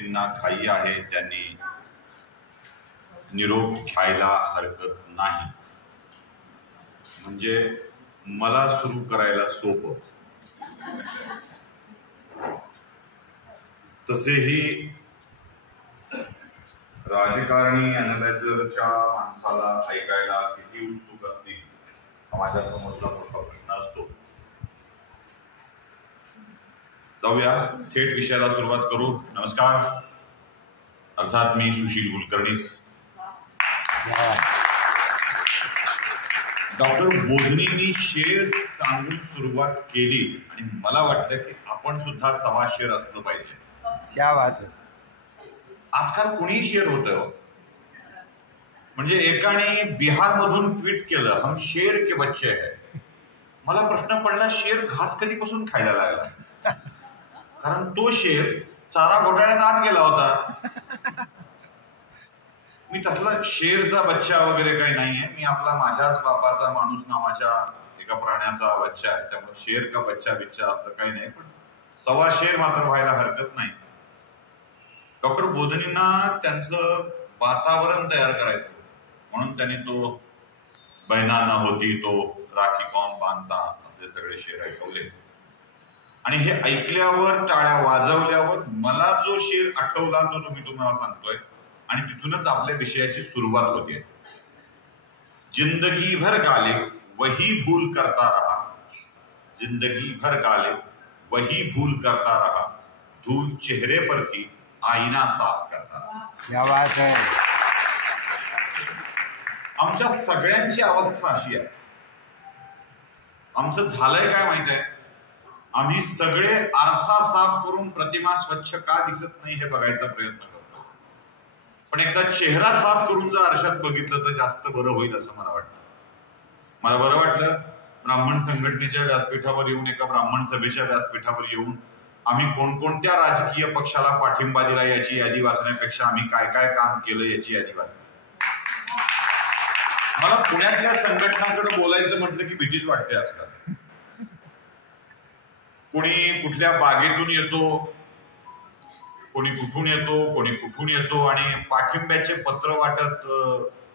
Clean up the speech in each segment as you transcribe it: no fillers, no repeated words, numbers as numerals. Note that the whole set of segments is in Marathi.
गोष्टींना घाई आहे त्यांनी निरोप घ्यायला हरकत नाही, म्हणजे मला सुरू करायला सोपं. तसेही राजकारणी अॅनालायझरच्या माणसाला ऐकायला किती उत्सुक असतील हा माझ्या समोरचा मोठा प्रश्न असतो. जाऊया थेट विषयाला सुरुवात करू. नमस्कार, अर्थात मी सुशील कुलकर्णीस. डॉक्टर बोधनींनी शेर सांगून सुरुवात केली आणि मला वाटतं की आपण सुद्धा सव्वा शेर असलं पाहिजे. क्या बात आहे. आजकाल कुणीही शेर होतं. म्हणजे एकाने बिहारमधून ट्विट केलं, हम शेर के बच्चे है. मला प्रश्न पडला, शेर घास कधीपासून खायला लागला? कारण तो शेर चारा घोटाळ्यात आत गेला होता. मी तसला शेरचा बच्चा वगैरे काही नाहीये. मी आपला माझ्याच बापाचा माणूस नावाच्या एका प्राण्याचा बच्चा आहे. त्यामुळे शेर का बच्चा असं काही नाही, पण सव्वा शेर मात्र व्हायला हरकत नाही. डॉक्टर बोधनींना त्यांचं वातावरण तयार करायचं म्हणून त्यांनी तो बहिणा न होती तो राखी कौन बांधता असले सगळे शेर ऐकवले. आणि हे ऐकल्यावर, टाळ्या वाजवल्यावर मला जो शेर आठवला तो मी तुम्हाला सांगतोय आणि तिथूनच आपल्या विषयाची सुरुवात होते. जिंदगी भर गालिब वही भूल करता रहा, जिंदगी भर गालिब वही भूल करता रहा, धूल चेहरे पर थी आईना साफ करता रहा. क्या बात है. आमच्या सगळ्यांची अवस्था अशी आहे. आमचं झालंय काय माहित आहे, आम्ही सगळे आरसा साफ करून प्रतिमा स्वच्छ का दिसत नाही हे बघायचा प्रयत्न करतो. पण एकदा चेहरा साफ करून जर आरशात बघितलं तर जास्त बरं होईल असं मला वाटतं. मला बरं वाटलं ब्राह्मण संघटनेच्या व्यासपीठावर येऊन, एका ब्राह्मण सभेच्या व्यासपीठावर येऊन आम्ही कोणकोणत्या राजकीय पक्षाला पाठिंबा दिला याची यादी वाचण्यापेक्षा आम्ही काय काय काम केलं याची यादी वाचली. मला पुण्यातल्या संघटनांकडे बोलायचं म्हटलं की भीतीच वाटते आजकाल. कोणी कुठल्या बागेतून येतो, कोणी कुठून येतो, कोणी कुठून येतो आणि पाठिंब्याचे पत्र वाटत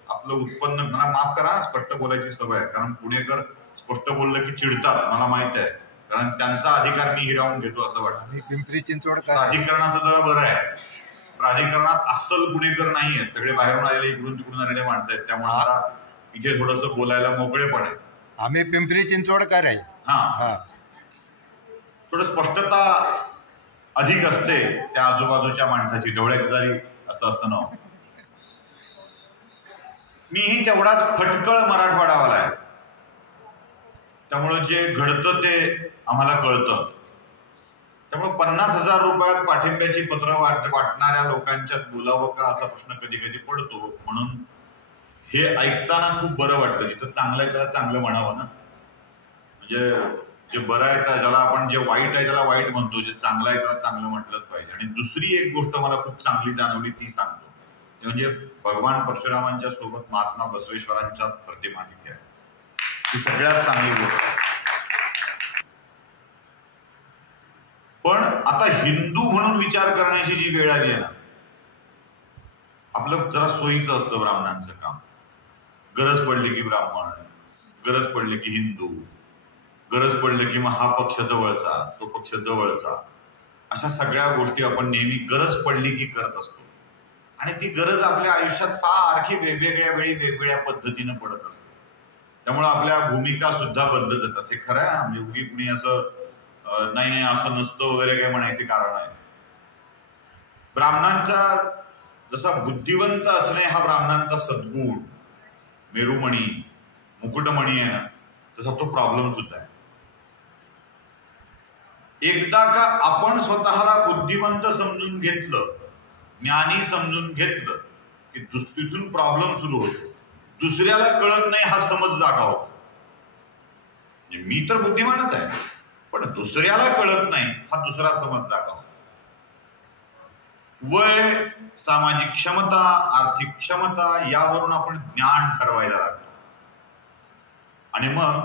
आपलं उत्पन्न. मला माफ करा, स्पष्ट बोलायची सवय आहे, कारण पुणेकर स्पष्ट बोललं की चिडतात, मला माहित आहे. कारण त्यांचा अधिकार मी हिरावून घेतो असं वाटतं. पिंपरी चिंचवड प्राधिकरणाचं जरा बरं आहे. प्राधिकरणात अस्सल पुणेकर नाहीये, सगळे बाहेरून आलेले, इकडून तिकडून आलेले माणसं आहेत. त्यामुळे मला इथे थोडंसं बोलायला मोकळेपण आहे. आम्ही पिंपरी चिंचवडकर आहे. हा, थोडं स्पष्टता अधिक असते त्या आजूबाजूच्या माणसाची, डोळ्याची जरी असं असतं ना. मीही तेवढाच फटकळ मराठवाडावाला आहे. त्यामुळे जे घडतं ते आम्हाला कळतं. त्यामुळे 50,000 रुपयात पाठिंब्याची पत्र वाटणाऱ्या लोकांच्यात बोलावं का असा प्रश्न कधी कधी पडतो. म्हणून हे ऐकताना खूप बरं वाटतं. जिथं चांगलं आहे त्याला चांगलं म्हणावं ना. म्हणजे जे बरं आहे ज्याला आपण, जे वाईट आहे त्याला वाईट म्हणतो, जे चांगलं आहे त्याला चांगलं म्हटलंच पाहिजे. आणि दुसरी एक गोष्ट मला खूप चांगली जाणवली ती सांगतो. ते म्हणजे भगवान परशुरामांच्या सोबत महात्मा बसवेश्वरांच्या प्रतिमा तिथे आहे. ही सगळ्यात चांगली गोष्ट आहे. पण आता हिंदू म्हणून विचार करण्याची जी वेळ आली आहे ना, आपलं जरा सोयीचं असतं ब्राह्मणांचं काम. गरज पडली की ब्राह्मण, गरज पडली की हिंदू, गरज पडली की मग हा पक्ष जवळचा, तो पक्ष जवळचा, अशा सगळ्या गोष्टी आपण नेहमी गरज पडली की करत असतो. आणि ती गरज आपल्या आयुष्यात सारखी वेगवेगळ्या वेळी वेगवेगळ्या पद्धतीनं पडत असते. त्यामुळे आपल्या भूमिका सुद्धा बदलत जातात. हे खरं आहे. म्हणजे उगी कुणी असं नाही असं नसतं वगैरे काही म्हणायचे कारण आहे. ब्राह्मणांचा जसा बुद्धिवंत असणे हा ब्राह्मणांचा सद्गुण, मेरुमणी, मुकुटमणी आहे ना, तसा तो प्रॉब्लेम सुद्धा आहे. एकदा का आपण स्वतःला बुद्धिवंत समजून घेतलं, ज्ञानी समजून घेतलं की तिथून प्रॉब्लेम सुरू होतो. दुसऱ्याला कळत नाही हा समज जागा होतो. मी तर बुद्धिमानच आहे, पण दुसऱ्याला कळत नाही हा दुसरा समज जागा होतो. वय, सामाजिक क्षमता, आर्थिक क्षमता यावरून आपण ज्ञान ठरवायला लागतो. आणि मग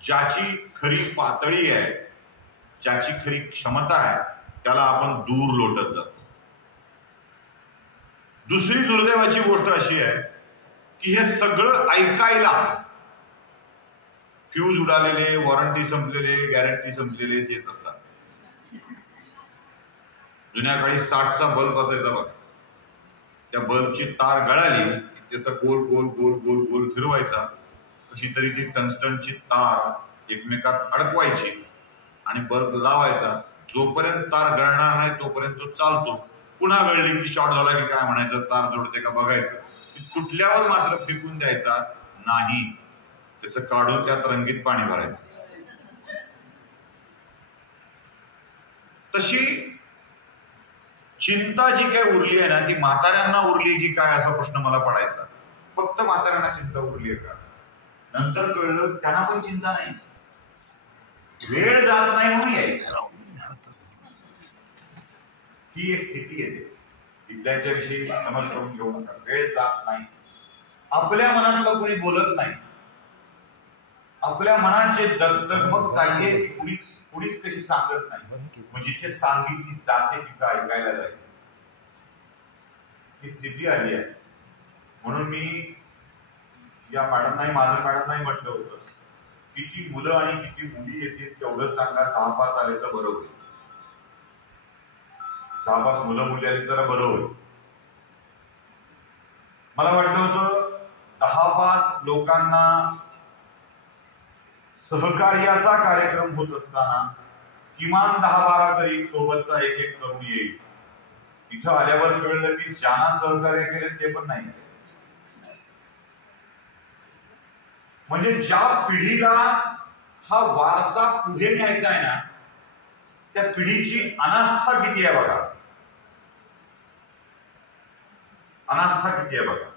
ज्याची खरी पातळी आहे, ज्याची खरी क्षमता आहे त्याला आपण दूर लोटत जातो. दुसरी दुर्दैवाची गोष्ट अशी आहे की हे सगळं ऐकायला फ्यूज उडालेले, वॉरंटी संपलेले, गॅरंटी संपलेलेच येत असतात. जुन्या काळी 60चा बल्ब असायचा बघा, त्या बल्बची तार गळाली की त्याचा गोल गोल गोल गोल गोल फिरवायचा, कशी तरी ती टंगस्टनची तार एकमेकात अडकवायची आणि बल्ब लावायचा. जोपर्यंत तार गळणार नाही तोपर्यंत तो चालतो. पुन्हा गळली की शॉर्ट झाला की काय म्हणायचं, तार जोडते का बघायचं. तुटल्यावर मात्र फेकून द्यायचा नाही, त्याचं काढून त्यात रंगीत पाणी भरायचं. तशी चिंता जी काय उरली आहे ना, ती म्हाताऱ्यांना उरली की काय असा प्रश्न मला पडायचा. फक्त म्हाताऱ्यांना चिंता उरली आहे का? नंतर कळलं त्यांना पण चिंता नाही, वेळ जात नाही म्हणून यायचं. ही एक स्थिती येते. इथल्याच्या विषयी समज करून घेऊ नका. वेळ जात नाही, आपल्या मनातलं कोणी बोलत नाही, आपल्या मनाचे दगदग चालली आहे ती कुणीच कशी सांगत नाही. मग जिथे सांगितली जाते तिथं ऐकायला जायचं, ही स्थिती आली आहे. म्हणून मी या मॅडमनाही म्हटलं होतं, किती मुलं आणि किती मुली येतील तेवढं सांगा, 10-5 आले तर बरं होईल. 10-5 मुलं मुली आली जरा बरं होईल. मला वाटलं होतं 10-5 लोकांना सहकार्याचा कार्यक्रम होत असताना किमान 10-12 तरी सोबतचा एक तरुण येईल. इथं आल्यावर कळलं की ज्यांना सहकार्य केले ते पण नाही. म्हणजे ज्या पिढीला हा वारसा पुढे न्यायचा आहे ना, त्या पिढीची अनास्था किती आहे बघा, अनास्था किती आहे बघा.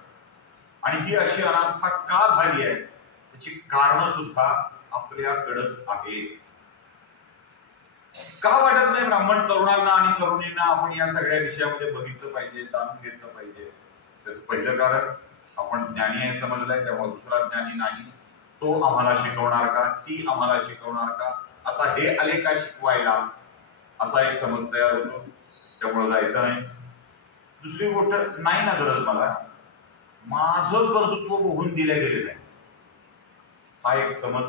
आणि ही अशी अनास्था का झाली आहे त्याची कारण सुद्धा आपल्याकडेच आहे. का वाटत नाही ब्राह्मण तरुणांना आणि तरुणींना आपण या सगळ्या विषयामध्ये बघितलं पाहिजे, जाणून घेतलं पाहिजे? त्याचं पहिलं कारण, आपण ज्ञानी आहे समजलाय, तेव्हा दुसरा ज्ञानी नाही. तो आम्हाला शिकवणार का, ती आम्हाला शिकवणार का, आता हे आले का शिकवायला, असा एक समज तयार होतो. त्यामुळे जायचं नाही. दुसरी गोष्ट, नाही ना गरज मला, माझं कर्तृत्व होऊन दिल्या गेलेलं आहे, हा एक समज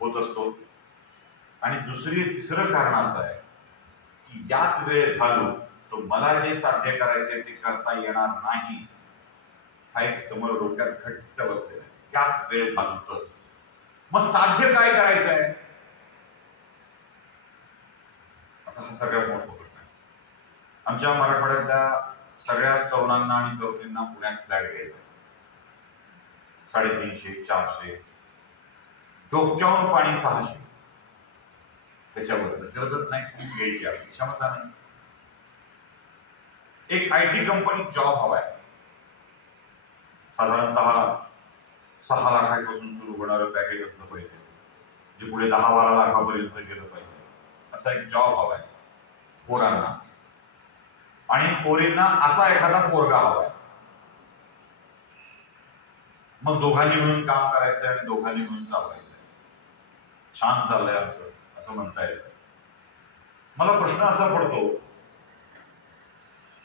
होत असतो. आणि तिसरं कारण असं आहे की यात वेळ घालून तो मला जे साध्य करायचंय ते करता येणार नाही, हा एक समोर डोक्यात घट्ट बसलेला आहे. त्यात वेळ घालतो. मग साध्य काय करायचंय, आता हा सगळ्यात मोठा प्रश्न आहे. आमच्या मराठवाड्यातल्या सगळ्याच तरुणांना आणि तरुणींना पुण्यात फ्लॅट घ्यायचा, 350-400, डोक्यावरून पाणी 600, त्याच्यावर करत नाही, घ्यायची आपली क्षमता नाही. एक IT कंपनी जॉब हवाय, साधारणतः 6 लाखापासून सुरू होणारं पॅकेज असलं पाहिजे, जे पुढे 10-12 लाखापर्यंत गेलं पाहिजे, असा एक जॉब हवाय पोरांना. आणि पोरींना असा एखादा पोरगा हवाय. मग दोघांनी मिळून काम करायचंय आणि दोघांनी मिळून चालवायचंय. छान चाललंय आमचं असं म्हणता येतं. मला प्रश्न असा पडतो,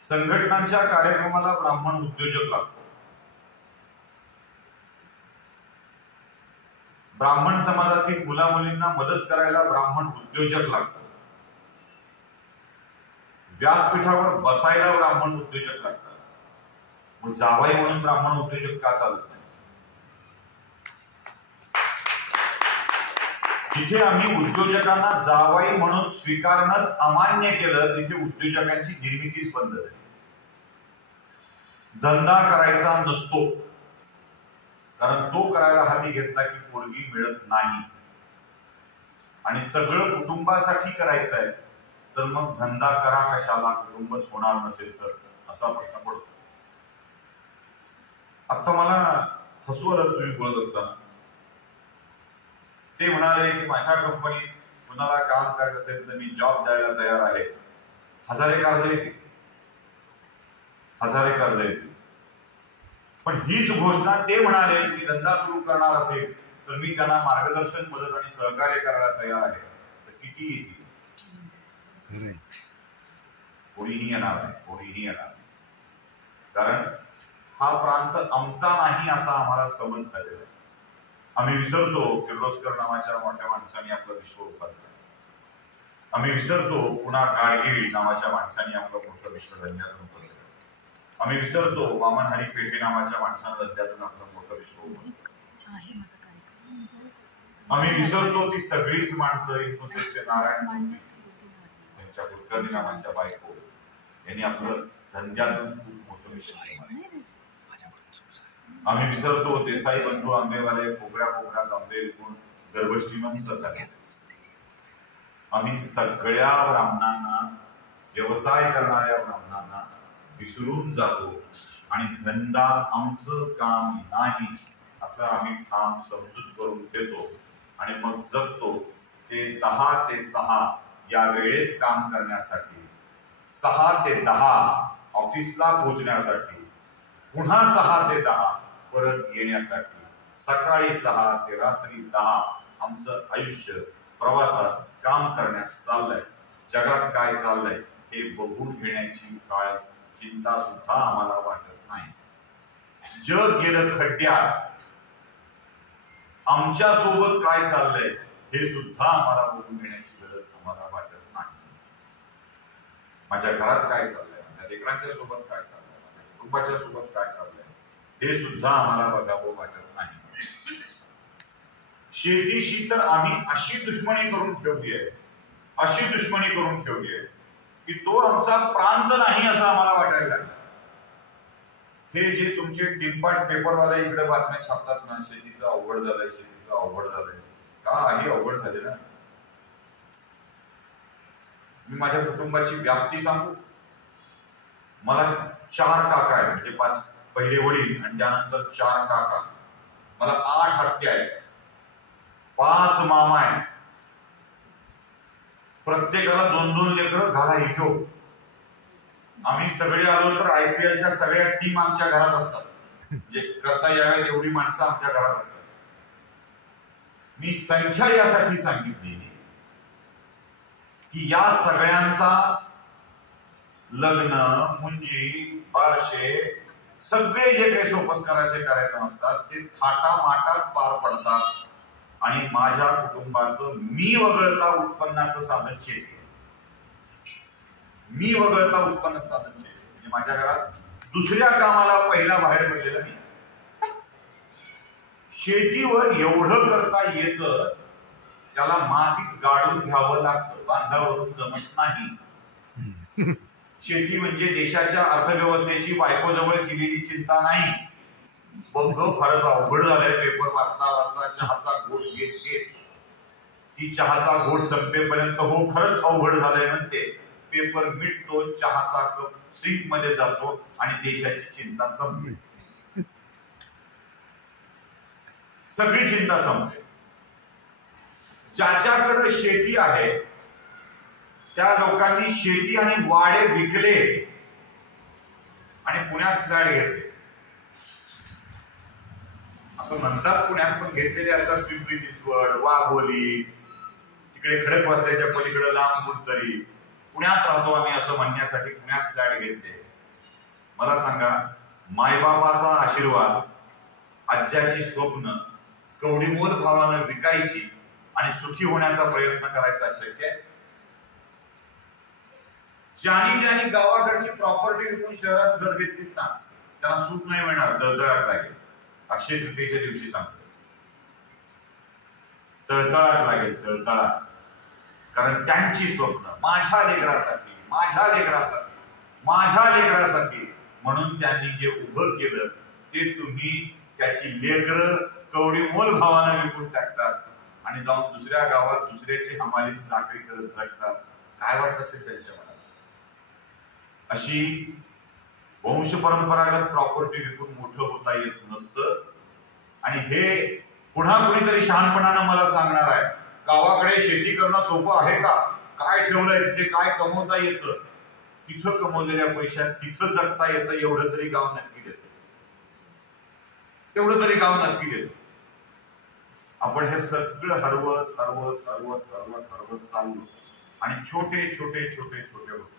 संघटनांच्या कार्यक्रमाला ब्राह्मण उद्योजक लागतो, ब्राह्मण समाजातील मुला मुलींना मदत करायला ब्राह्मण उद्योजक लागतो, व्यासपीठावर बसायला ब्राह्मण उद्योजक लागतात. मग जावाई म्हणून ब्राह्मण उद्योजक का चालत नाही? जिथे आम्ही उद्योजकांना जावाई म्हणून स्वीकारणंच अमान्य केलं, तिथे उद्योजकांची निर्मितीच बंद झाली. धंदा करायचा नसतो, कारण तो करायला हाती घेतला की पोरगी मिळत नाही. आणि सगळं कुटुंबासाठी करायचं आहे तर मग धंदा करा कशाला, कुटुंबच होणार नसेल तर, असा प्रश्न पडतो. आता मला हसू आलं तुम्ही बोलत असताना. ते म्हणाले की माझ्या कंपनीत कुणाला काम करायचं असेल तर मी जॉब द्यायला तयार आहे. 1000 अर्ज येतील, 1000 अर्ज येतील. पण हीच घोषणा ते म्हणाले की धंदा सुरू करणार असेल तर मी त्यांना मार्गदर्शन, मदत आणि सहकार्य करायला तयार आहे. तर किती येतील? कोणीही येणार नाही, कोणीही येणार नाही. कारण हा प्रांत आमचा नाही असा आम्हाला समज झालेला आहे. आम्ही विसरतो किर्लोस्कर नावाच्या मोठ्या माणसाने आपलं विश्व उभारलं. आम्ही विसरतो पुन्हा गाडगिरी नावाच्या माणसाने आपलं मोठं विश्व धंद्यातून उभारलं. आम्ही विसरतो वामन हरी पेठे नावाच्या माणसानं धंद्यातून आपलं मोठं विश्व उभारलं. आम्ही विसरतो ती सगळीच माणसं इन्फोसिसचे नारायण त्यांच्या कुलकर्णी नावाच्या बायको यांनी आपलं धंद्यातून खूप मोठं विश्व उभारलं. आम्ही विसरतो देसाई बंधू आंबेवाले कोकड्या कोकड्यात आंबे विकून गर्भश्रीमंत झाले. आम्ही सगळ्या ब्राह्मणांना, व्यवसाय करणाऱ्या ब्राह्मणांना विसरून जातो आणि धंदा आमचं काम नाही असं आम्ही ठाम समजूत करून देतो आणि मग जगतो ते 10 ते 6 या वेळेत काम करण्यासाठी, 6 ते 10 ऑफिसला पोहोचण्यासाठी, पुन्हा 6 ते 10 परत येण्यासाठी, सकाळी 6 ते रात्री 10 आमचं आयुष्य प्रवासात काम करण्यात चाललंय. जगात काय चाललंय हे बघून घेण्याची काय चिंता सुद्धा आम्हाला वाटत नाही. जग गेलं खड्ड्यात, आमच्या सोबत काय चाललंय हे सुद्धा आम्हाला बघून घेण्याची गरज आम्हाला वाटत नाही. माझ्या घरात काय चाललंय, माझ्या लेकरांच्या सोबत काय चाललंय, माझ्या कुटुंबाच्या सोबत काय चाललंय हे सुद्धा आम्हाला बघावं वाटत नाही. शेतीशी तर आम्ही अशी दुश्मनी करून ठेवली आहे, अशी दुश्मनी करून ठेवली आहे की तो आमचा प्रांत नाही असं आम्हाला वाटायला लागलं. हे जे तुमचे टिनपाट पेपरवाले इकडे बातम्या छापतात ना, शेतीचं अवघड झालंय, शेतीचं अवघड झालंय, काही अवघड झाले ना. मी माझ्या कुटुंबाची व्याप्ती सांगू. मला 4 काका आहेत, म्हणजे 5 पहिले वडील आणि त्यानंतर 4 काका. मला 8 आत्या आहेत, 5 मामा आहेत. प्रत्येकाला 2-2 लेकरं, घाला हिशोब. आम्ही सगळे आलो तर IPLच्या सगळ्या टीम आमच्या घरात असतात, म्हणजे करता याव्यात एवढी माणसं आमच्या घरात असतात. मी संख्या यासाठी सांगितली की या सगळ्यांचा लग्न, मुंजी, बारशे सगळे जे काही सोपस्काराचे कार्यक्रम असतात ते थाटामाटात पार पडतात आणि माझ्या कुटुंबाचं मी वगळता उत्पन्नाचं साधन शेती. मी वगळता उत्पन्नाचं साधन शेती. म्हणजे माझ्या घरात दुसऱ्या कामाला पहिला बाहेर पडलेला नाही. शेतीवर एवढं करता येतं त्याला मातीत गाडून घ्यावं लागतं, बांधावरून जमत नाही. शेती म्हणजे देशाच्या अर्थव्यवस्थेची बायकोजवळ केलेली चिंता नाही. बघ फारच अवघड झालंय, पेपर वाचता वाचता चहाचा घोट घेत घेत ती चहाचा घोट संपेपर्यंत हो खरंच अवघड झालंय म्हणते. पेपर मिटतो, चहाचा कप सिंक मध्ये जातो आणि देशाची चिंता संपते, सगळी चिंता संपते. ज्याच्याकडे शेती आहे त्या लोकांनी शेती आणि वाडे विकले आणि पुण्यात फ्लॅट घेतले. असं म्हणतात पुण्यात, पण घेतलेले असतात पिंपरी चिंचवड, वाघोली, तिकडे खडकवासल्याच्या पलीकडे लांब कुठतरी. पुण्यात राहतो आम्ही असं म्हणण्यासाठी पुण्यात फ्लॅट घेतले. मला सांगा, मायबापाचा आशीर्वाद, आज्याची स्वप्न कवडीमोल भावानं विकायची आणि सुखी होण्याचा प्रयत्न करायचा शक्य आहे? ज्यांनी ज्यांनी गावाकडची प्रॉपर्टी विकून शहरात घर घेतलीत ना, त्यांना सुख नाही मिळणार, दळदळाट लागेल. अक्षय तृतीयेच्या दिवशी सांगतो, तळतळाट लागेल, तळतळाट. कारण त्यांची स्वप्न माझ्या लेकरासाठी, माझ्या लेकरासाठी, माझ्या लेकरासाठी म्हणून त्यांनी जे उभं केलं ते तुम्ही त्याची लेकरं कवडीमोल भावानं विकून टाकतात आणि जाऊन दुसऱ्या गावात दुसऱ्याची हमाली चाकरी करत जगतात. काय वाटत असेल त्यांच्या मनात? अशी वंश परंपरागत प्रॉपर्टी विकून मोठं होता येत नसतं. आणि हे पुन्हा कोणीतरी शहाणपणानं मला सांगणार आहे, गावाकडे शेती करणं सोपं आहे का? काय ठेवलंय तिथे, काय कमवता येतं, तिथं कमवलेल्या पैशात तिथं जगता येतं, एवढं तरी गाव नक्की देतं, एवढं तरी गाव नक्की देतं. आपण हे सगळं हरवत हरवत हरवत हरवत हरवत चाललो आणि छोटे छोटे छोटे छोटे होत.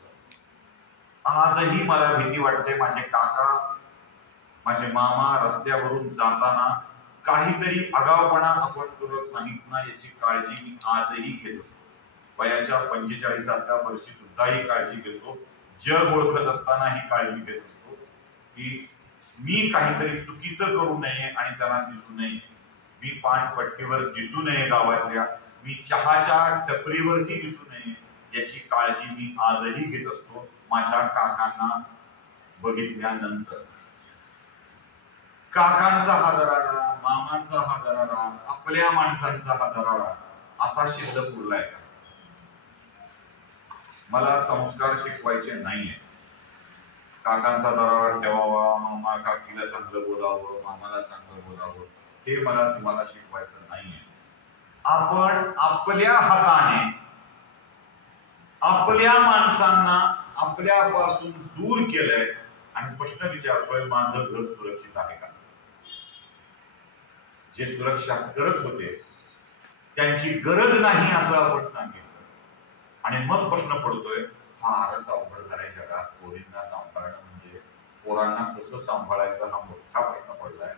आजही मला भीती वाटते. माझे काका, माझे मामा रस्त्यावरून जाताना काहीतरी आगाऊपणा आपण करत नाहीत ना याची काळजी मी आजही घेत असतो. वयाच्या 45व्या वर्षी सुद्धा ही काळजी घेतो. जग ओळखत असताना ही काळजी घेत असतो की मी काहीतरी चुकीचं करू नये आणि त्यांना दिसू नये. मी पानपट्टीवर दिसू नये गावातल्या, मी चहाच्या टपरीवरती दिसू नये याची काळजी मी आजही घेत असतो. माझ्या काकांना बघितल्यानंतर काकांचा हा दरारा, मामांचा हा दरारा, आपल्या माणसांचा हा दरारा आता शिल्लक उरलाय का? मला संस्कार शिकवायचे नाहीये. काकांचा दरारा ठेवावा, मामा काकीला चांगलं बोलावं, मामाला चांगलं बोलावं, हे मला तुम्हाला शिकवायचं नाहीये. आपण आपल्या हाताने आपल्या माणसांना आपल्यापासून दूर केलंय आणि प्रश्न विचारतोय, माझं घर सुरक्षित आहे का? जे सुरक्षा करत होते त्यांची गरज नाही असं आपण सांगितलं आणि मग प्रश्न पडतोय, फारच अवघड झालाय जगात. पोरींना सांभाळणं म्हणजे पोरांना कसं सांभाळायचं हा मोठा प्रश्न पडलाय.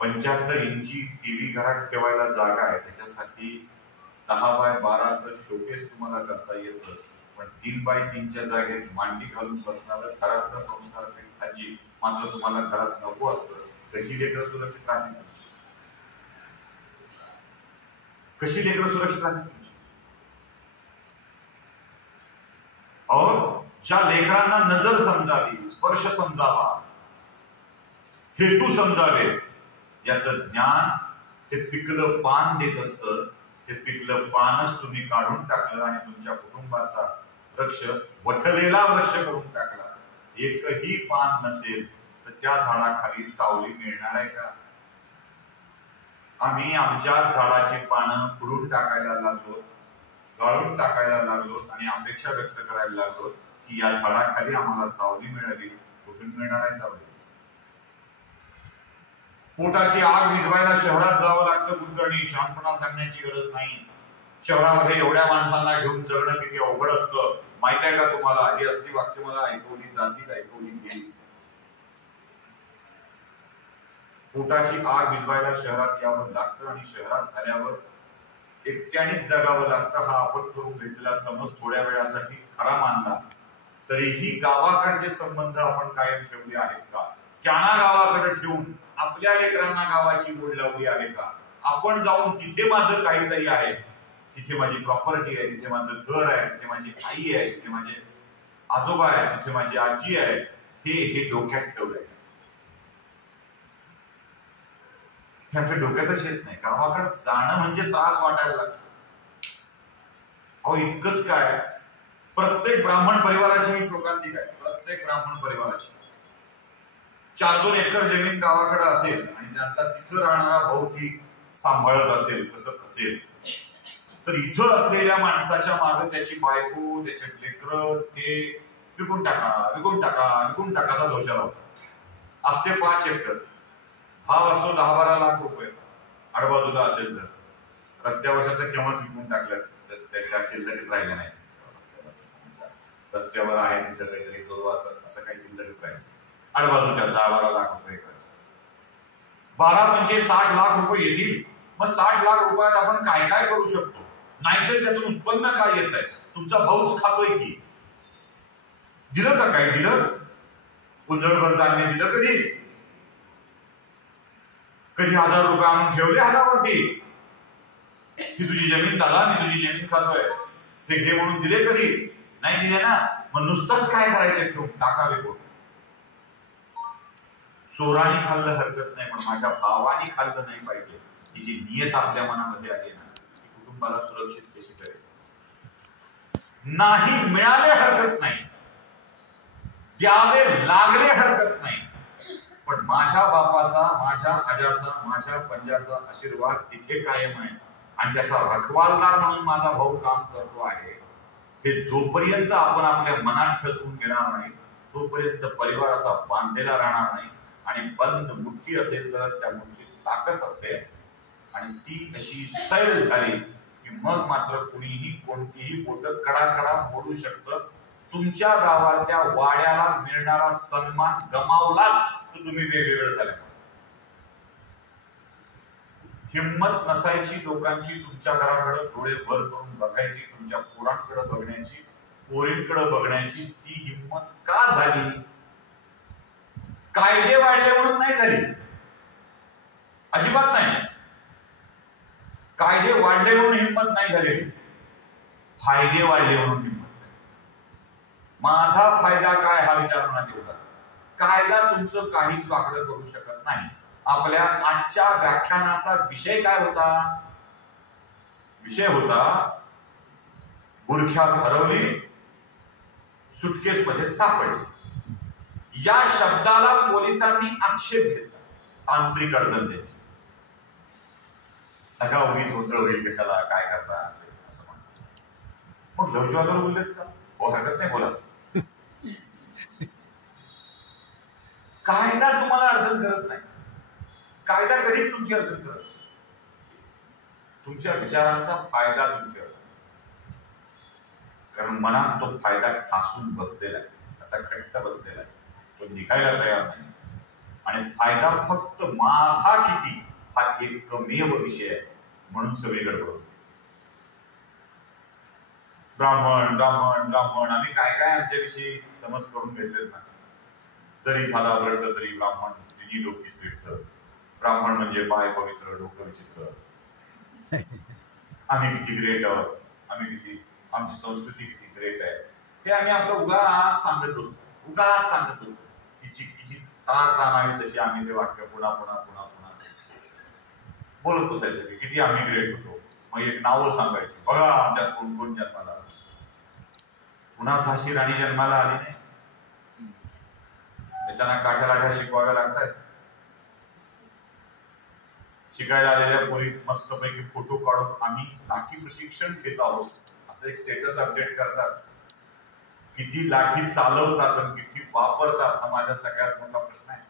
75 इंची टीव्ही घरात ठेवायला जागा आहे, त्याच्यासाठी 10 बाय 12चं शोकेस तुम्हाला करता येतं, पण 3 बाय 3च्या जागेत मांडी घालून बसणारं घरातलं संस्कार आजी मात्र तुम्हाला घरात नको असतं. कशी लेकरं सुरक्षित राहतील? कशी लेकरं सुरक्षित राहतील? और ज्या लेकरांना नजर समजावी, स्पर्श समजावा, हेतू समजावे, याचं ज्ञान हे पिकलं पान देत असतं. हे पिकलं पानच तुम्ही काढून टाकलं आणि तुमच्या कुटुंबाचा वृक्ष वठलेला वृक्ष करून टाकला. एकही पान नसेल तर त्या झाडाखाली सावली मिळणार आहे का? आम्ही आमच्या झाडाची पानं खुडून टाकायला लागलो, गाळून टाकायला लागलो आणि अपेक्षा व्यक्त करायला लागलो की या झाडाखाली आम्हाला सावली मिळाली. कुठून मिळणार आहे सावली? पोटाची आग विझवायला शहरात जावं लागतं कुलकर्णी. शहाणपणा सांगण्याची गरज नाही. शहरामध्ये एवढ्या माणसांना घेऊन जगणं किती अवघड असतं माहित आहे का तुम्हाला? ही असली वाक्य मला ऐकवली जातील, ऐकवली गेली. पोटाची आग विझवायला शहरात यावं लागतं आणि शहरात आल्यावर एकट्यानेच जगावं लागतं. हा आपण करून घेतलेला समज थोड्या वेळासाठी खरा मानला तरीही गावाकडचे संबंध आपण कायम ठेवले आहेत का? त्यांना गावाकडे ठेवून आपल्या लेकरांना गावाची गोड लावली आहे का? आपण जाऊन तिथे माझं काहीतरी आहे, तिथे माझी प्रॉपर्टी आहे, तिथे माझं घर आहे, तिथे माझी आई आहे, तिथे माझे आजोबा आहे, तिथे माझी आजी आहे, हे डोक्यात ठेवलंय. हे आमच्या डोक्यातच येत नाही. गावाकडे जाणं म्हणजे त्रास वाटायला लागतो. अहो इतकंच काय, प्रत्येक ब्राह्मण परिवाराची ही शोकांतिक आहे. प्रत्येक ब्राह्मण परिवाराची 4-2 एकर जमीन गावाकडे असेल आणि त्यांचा तिथं राहणारा भाऊ ती सांभाळत असेल, कसं असेल, तर इथं असलेल्या माणसाच्या मागे त्याची बायको, त्याचे लेकरं ते विकून टाका विकून टाका विकून टाकाचा दोषा लावतात. असते 5 एकर, भाव असतो 10-12 लाख रुपये. आडबाजूला असेल तर रस्त्यावर तर केव्हाच विकून टाकलं, त्याच्या शिल्लकीत राहिलं नाही. रस्त्यावर आहे तिथं काहीतरी करू असं काही शिल्लकीत राहिलं. आडबाजूच्या 10-12 लाख रुपये, 12-25 60 लाख रुपये येतील. मग 60 लाख रुपयात आपण काय काय करू शकतो? नाहीतर त्यातून उत्पन्न काय येत आहे? तुमचा भाऊच खातोय की. दिलं का काय? दिलं? कुंजळभर धान्य दिलं कधी? कधी 1000 रुपये आणून ठेवले हातावरती की तुझी जमीन दादा, मी तुझी जमीन खातोय, हे घे म्हणून दिले कधी? नाही दिले ना. मग नुसतंच काय करायचं ठेवून टाकावे कोण? चोराने खाल्लं हरकत नाही, पण माझ्या भावाने खाल्लं नाही पाहिजे. ही जी नियत आपल्या मनामध्ये आली ना, ती कुटुंबाला सुरक्षित कशी करेल? नाही मिळाले हरकत नाही, द्यावे लागले हरकत नाही, पण माझ्या बापाचा, माझ्या आजाचा, माझ्या पंजाचा आशीर्वाद तिथे कायम आहे आणि त्याचा रखवालदार म्हणून माझा भाऊ काम करतो आहे. हे जोपर्यंत आपण आपल्या मनात ठसवून घेणार नाही तोपर्यंत परिवार असा बांधलेला राहणार नाही. आणि बंद मुठ्ठी असेल तर त्या मुठ्ठीत ताकद असते आणि ती अशी सैल झाली की मग मात्र कुणीही कोणतीही बोट कडाकडा मोडू शकतं. तुमच्या गावातल्या वाड्याला मिळणारा सन्मान गमावलाच तर तुम्ही वेगवेगळं झाले. हिंमत नसायची लोकांची तुमच्या घराकडे डोळे भर करून बघायची, तुमच्या पोरांकडे बघण्याची, पोरींकडे बघण्याची. ती हिंमत का झाली? कायदे वाढले म्हणून नाही झाली, अजिबात नाही. कायदे वाढले म्हणून हिंमत नाही झाली, फायदे वाढले म्हणून हिंमत झाली. माझा फायदा काय हा विचार मनात येऊ लागला. कायदा तुमचं काहीच वाकडं करू शकत नाही. आपल्या आजच्या व्याख्यानाचा विषय काय होता? विषय होता बुरख्यात हरवली, सुटकेस मध्ये सापडली. या शब्दाला पोलिसांनी आक्षेप घेतला, तांत्रिक अडचण त्याची. नका उगीच गोंधळ होईल, कशाला काय करता असं म्हणतात. मग लवजीवादावर बोललेत का? हो, हरकत नाही, बोला. कायदा तुम्हाला अडचण करत नाही, कायदा कधीच तुमची अडचण करत नाही. तुमच्या विचारांचा फायदा तुमची अडचण, कारण मनात तो फायदा ठासून बसलेला आहे, असा खट्ट बसलेला आहे, तो निघायला तयार नाही. आणि फायदा फक्त माझा किती हा एकमेव विषय आहे, म्हणून सगळी गडबड होते. ब्राह्मण ब्राह्मण ब्राह्मण आम्ही काय काय आमच्याविषयी समज करून घेतलेत ना. जरी झाला व्रत तरी ब्राह्मण तिन्ही लोकी श्रेष्ठ. ब्राह्मण म्हणजे पाय पवित्र, डोकं विचित्र. आम्ही किती ग्रेट आहोत, आम्ही किती, आमची संस्कृती किती ग्रेट आहे, हे आम्ही आपलं उगाच सांगत असतो, उगाच सांगत असतो. किची किची तार ताण आहे तशी आम्ही ते वाक्य पुन्हा पुन्हा पुन्हा पुन्हा बोलत बसायचं की किती आम्ही ग्रेट होतो. मग एक नावं सांगायची, बघा आमच्यात कोण कोण जन्माला आला. पुन्हा झाशी राणी जन्माला आली नाही, त्यांना काठ्या लाठ्या शिकवाव्या लागतात. शिकायला आलेल्या पोरी मस्तपैकी फोटो काढून आम्ही लाठी प्रशिक्षण घेत आहोत असं एक स्टेटस अपडेट करतात. किती लाठी चालवतात आणि किती वापरतात हा माझा सगळ्यात मोठा प्रश्न आहे.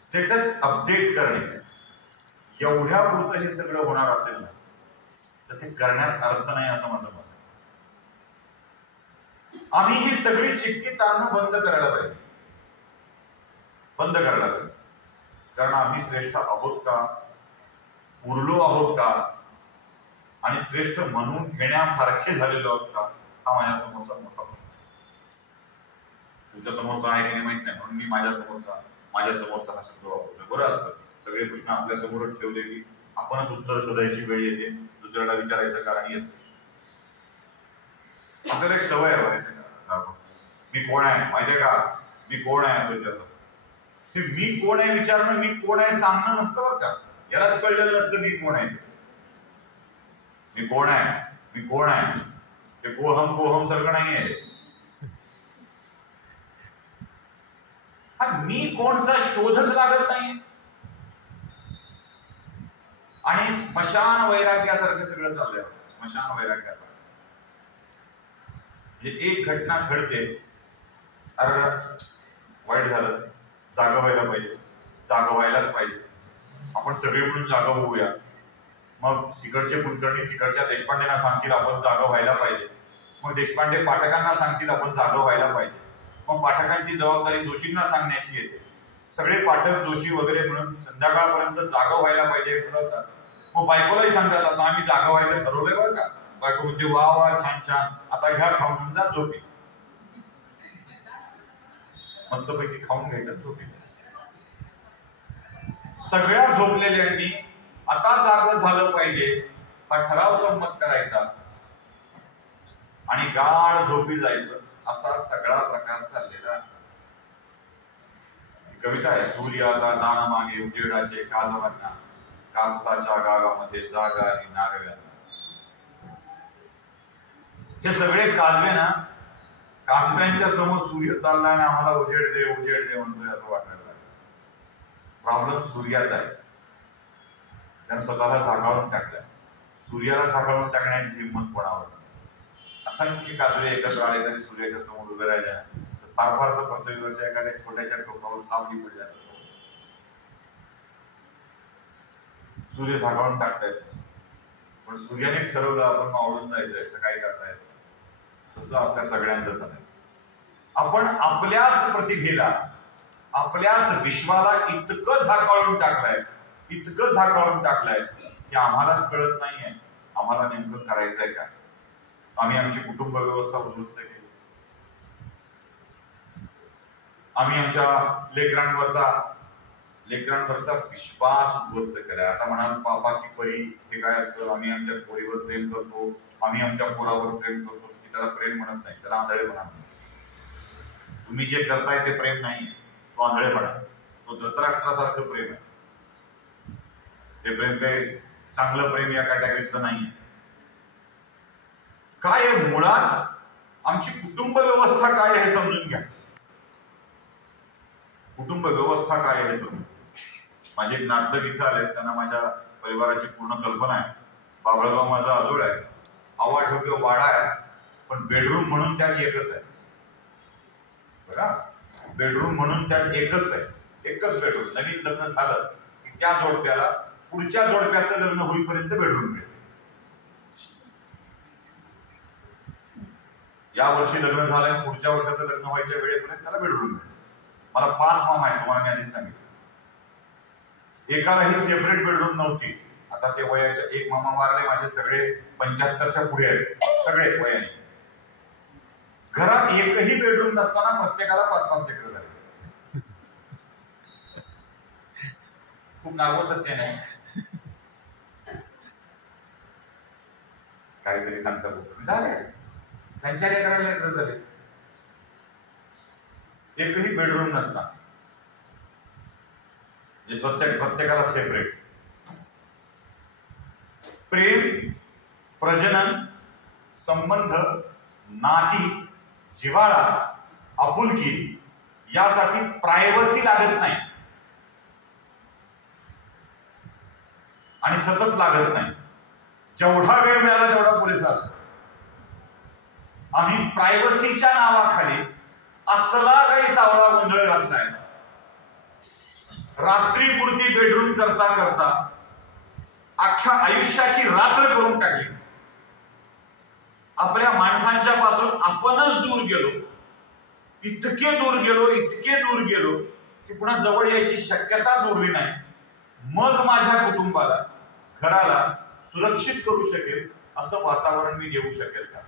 स्टेटस अपडेट करणे एवढ्या पुरतं हे सगळं होणार असेल ना, तर ते करण्यात अर्थ नाही असं माझं मत आहे. आम्ही ही सगळी चिठ्ठी टाळणं बंद करायला पाहिजे, बंद करायला पाहिजे. कारण आम्ही श्रेष्ठ आहोत का, उरलो आहोत का, आणि श्रेष्ठ म्हणून घेण्यासारखे झालेलो आहोत का, हा माझ्या समोरचा मोठा प्रश्न. तुमच्या समोरचा आहे की नाही माहित नाही, म्हणून मी माझ्या समोरचा हा शब्द वापरतो. बरं असतं, सगळे प्रश्न आपल्या समोरच ठेवले की आपणच उत्तर शोधायची वेळ येते, दुसऱ्याला विचारायचं कारण येत. आपल्याला एक सवय आहे माहिती का, मी कोण आहे माहितीये का, मी कोण आहे असं विचारलं. मी कोण आहे विचारणं, मी कोण आहे सांगणं नसतं बरं का. यालाच कळलेलं नसतं मी कोण आहे. मी कोण आहे, मी कोण आहे ते कोहम सारखं नाही आहे. हा मी कोणचा शोधच लागत नाही. आणि स्मशान वैराग्यासारखं सगळं चाललंय. स्मशान वैराग्यासारखं म्हणजे एक घटना घडते, अरे वाईट झालं, जागा व्हायला पाहिजे, जागा व्हायलाच पाहिजे, आपण सगळे मिळून जागा होऊया. मग तिकडचे कुलकर्णी तिकडच्या देशपांडेंना सांगतील आपण जागा व्हायला पाहिजे. मग देशपांडे पाठकांना सांगतील आपण जागा व्हायला पाहिजे. मग पाठकांची जबाबदारी जोशींना सांगण्याची येते. सगळे पाठक जोशी वगैरे मिळून संध्याकाळपर्यंत जागा व्हायला पाहिजे ठरवतात. मग बायकोलाही सांगतात आता आम्ही जागा व्हायचं ठरवलंय बरं का. बायको म्हणजे वा वा छान छान, आता घ्या खाऊन जा झोपी. मस्तपैकी खाऊन घ्यायचं झोपी. सगळ्या झोपलेल्यांनी आता जागं झालं पाहिजे हा ठराव संमत करायचा आणि गाढ झोपी जायचं, असा सगळा प्रकार चाललेला. कविता आहे, सूर्याला नाना मागे उजेडाचे काजवांना, कापसाच्या गावामध्ये जागा आणि नागव्यांना. हे सगळे काजवे ना, काजव्यांच्या समोर सूर्य चाललाय ना, आम्हाला उजेड दे म्हणतोय असं वाटायला लागलं. प्रॉब्लेम सूर्याचा आहे. त्यानं स्वतःला झाकाळून टाकलं. सूर्याला झाकाळून टाकण्याची हिंमत कोणावर. असंख्य काजवे एकत्र आले तरी सूर्याच्या समोर उभे राहिले तर फार तर पृथ्वीवरच्या एखाद्या छोट्याशा टोकावर सावली पडली असं. सूर्य झाकाळून टाकतायत, पण सूर्याने ठरवलं आपण मावळून जायचंय तर काय करतायत. तसं आपल्या सगळ्यांचं झालंय. आपण आपल्याच प्रतिभेला, आपल्याच विश्वाला इतकं झाकाळून टाकलंय, इतकं झाकाळून टाकलंय की आम्हालाच कळत नाहीये आम्हाला नेमकं करायचंय काय. आम्ही आमची कुटुंब व्यवस्था उद्ध्वस्त केली, आम्ही आमच्या लेकरांवरचा विश्वास उद्ध्वस्त केलाय. आता म्हणाल पापा की परी हे काय असतं, आम्ही आमच्या पोरीवर प्रेम करतो, आम्ही आमच्या पोरावर प्रेम करतो. की त्याला प्रेम म्हणत नाही, त्याला आंधळेपणा म्हणत. तुम्ही जे करताय ते प्रेम नाही, तो आंधळेपणा. तो धृतराष्ट्रासारखं प्रेम आहे. हे प्रेम काही चांगलं प्रेम या कॅटेगरीतलं नाहीये. काय आहे मुळात आमची कुटुंब व्यवस्था काय हे समजून घ्या. कुटुंब व्यवस्था काय हे समजून. माझे एक नातलग इथं आले, त्यांना माझ्या परिवाराची पूर्ण कल्पना आहे. बाबळगाव माझा आजोळ आहे, आवाठोके वाडा आहे, पण बेडरूम म्हणून त्यात एकच आहे. बरं, बेडरूम म्हणून त्यात एकच आहे, एकच बेडरूम. नवीन लग्न झालं की त्या जोडप्याला पुढच्या जोडप्याचं लग्न होईपर्यंत बेडरूम मिळते. या वर्षी लग्न झालंय, पुढच्या वर्षाचं लग्न व्हायच्या वेळेपर्यंत त्याला बेडरूम मिळते. मला 5 मामा आहेत, तुम्हाला मी आधीच सांगितलं. एकालाही सेपरेट बेडरूम नव्हती. आता ते वयाच्या, एक मामा वारले माझे, सगळे 75च्या पुढे आहेत, सगळे वयाने. घरात एकही बेडरूम नसताना प्रत्येकाला 5-5 लेकरं झाले. खूप नागो सत्य नाही, काहीतरी सांगता झाले. त्यांच्या लेकराला लेकरं झाले. एकही बेडरूम नसता, जे प्रत्येकाला सेपरेट. प्रेम, प्रजनन, संबंध, नाती, जिव्हाळा, आपुलकी यासाठी प्रायव्हसी लागत नाही आणि सतत लागत नाही. जेवढा वेळ मिळाला तेवढा पुरेसा असतो. आम्ही प्रायव्हसीच्या नावाखाली असला काही सावळा गोंधळ घातलाय. रात्रीपुरती बेडरूम करता करता अख्ख्या आयुष्याची रात्र करून टाकली. आपल्या माणसांच्या पासून आपणच दूर गेलो, इतके दूर गेलो की पुन्हा जवळ यायची शक्यताच उरली नाही. मग माझ्या कुटुंबाला, घराला सुरक्षित करू शकेल असं वातावरण मी देऊ शकेल का?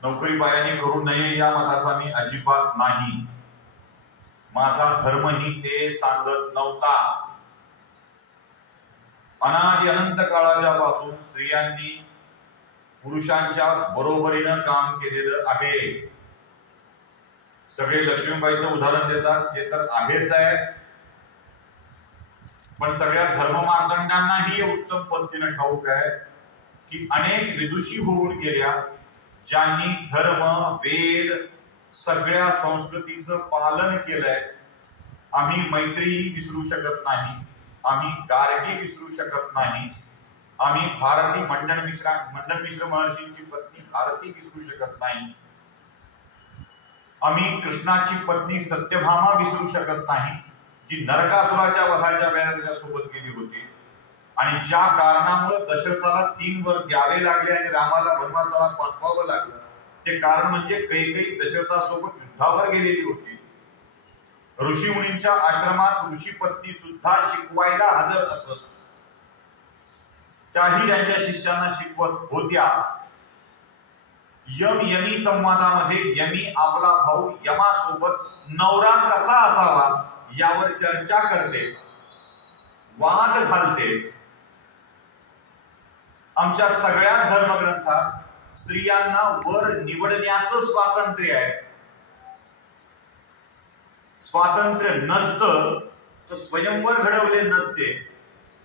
नोकरी बायाने करू नये या मताचा मी अजिबात नाही. माझा धर्मही ते सांगत नव्हता. अनादि अनंत काळाच्या पासून स्त्रियांनी पुरुषांच्या बरोबरीनं काम केलेलं आहे. सगळे लक्ष्मीबाईचं उदाहरण देतात, ते तर आहेच आहे, पण सगळ्या धर्ममार्तंडांनाही उत्तम पद्धतीने ठाऊक आहे की अनेक विदुषी होऊन गेल्या, ज्यांनी धर्म, वेद, सगळ्या संस्कृतीचं पालन केलंय. आम्ही मैत्री विसरू शकत नाही, आम्ही गार्गी विसरू शकत नाही, आम्ही भारती मंडन मिश्र महर्षींची पत्नी भारती विसरू शकत नाही, आम्ही कृष्णाची पत्नी सत्यभामा विसरू शकत नाही, जी नरकासुराच्या वधाच्या वेळेला त्याच्यासोबत गेली होती आणि ज्या कारणामुळे दशरथाला 3 वर द्यावे लागले आणि रामाला वनवासाला पाठवावं लागलं. ते कारण म्हणजे कैकेयी दशरथासोबत युद्धावर गेलेली होती. ऋषी मुनींच्या आश्रमात ऋषी पत्नी सुद्धा शिकवायला हजर असत, त्याही त्यांच्या शिष्यांना शिकवत होत्या. यम यमी संवादामध्ये यमी आपला भाऊ यमासोबत नवरा कसा असावा यावर चर्चा करते, वाद घालते. आमच्या सगळ्या धर्मग्रंथात स्त्रियांना वर निवडण्याचं स्वातंत्र्य आहे. स्वातंत्र्य नसतं तर स्वयंवर घडवले नसते.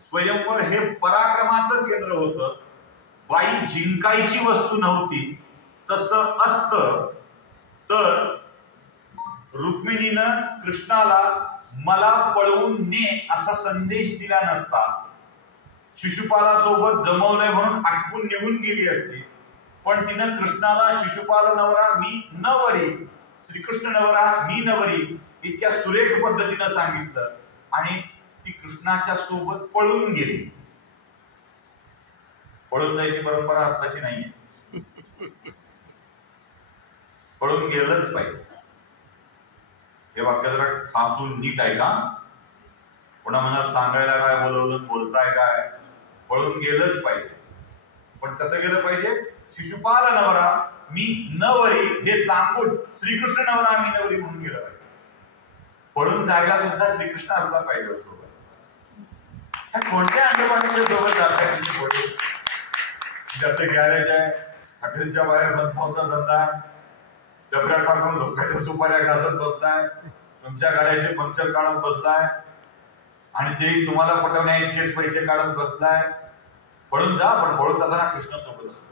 स्वयंवर हे पराक्रमाचं केंद्र होतं, बाई जिंकायची वस्तू नव्हती. तसं असतं तर रुक्मिणीनं कृष्णाला मला पळवून ने असा संदेश दिला नसता. शिशुपाला सोबत जमवलंय म्हणून आटपून निघून गेली असती, पण तिनं कृष्णाला शिशुपाल नवरा मी नवरी, श्रीकृष्ण नवरा मी नवरी इतक्या सुरेख पद्धतीनं सांगितलं आणि ती कृष्णाच्या सोबत पळून गेली. पळून जायची परंपरा आत्ताची नाहीये. पळून गेलंच पाहिजे. हे वाक्य जरा ठासून नीट ऐका. पुन्हा मनात सांगायला काय बोलवलं, बोलताय काय, पळून गेलंच पाहिजे. पण कसं गेलं पाहिजे? शिशुपाल नवरा मी नवरी हे सांगून श्रीकृष्ण नवरा मी नवरी म्हणून गेलं पाहिजे. पळून जायला सुद्धा श्रीकृष्ण असला पाहिजे सोबत. कोणत्या अंडपाणीच्या सोबत जातात? ज्याचं गॅरेज आहे, हॉटेलच्या बाहेर बनपावचा धंदा, डबऱ्या टाकून लोकांच्या सुपाऱ्या घासत बसताय, तुमच्या गाड्याचे पंक्चर काढत बसलाय आणि ते तुम्हाला पटवण्या इतकेच पैसे काढत बसलाय. पळून जा, पण पळून जाताना कृष्ण सोबत असतो.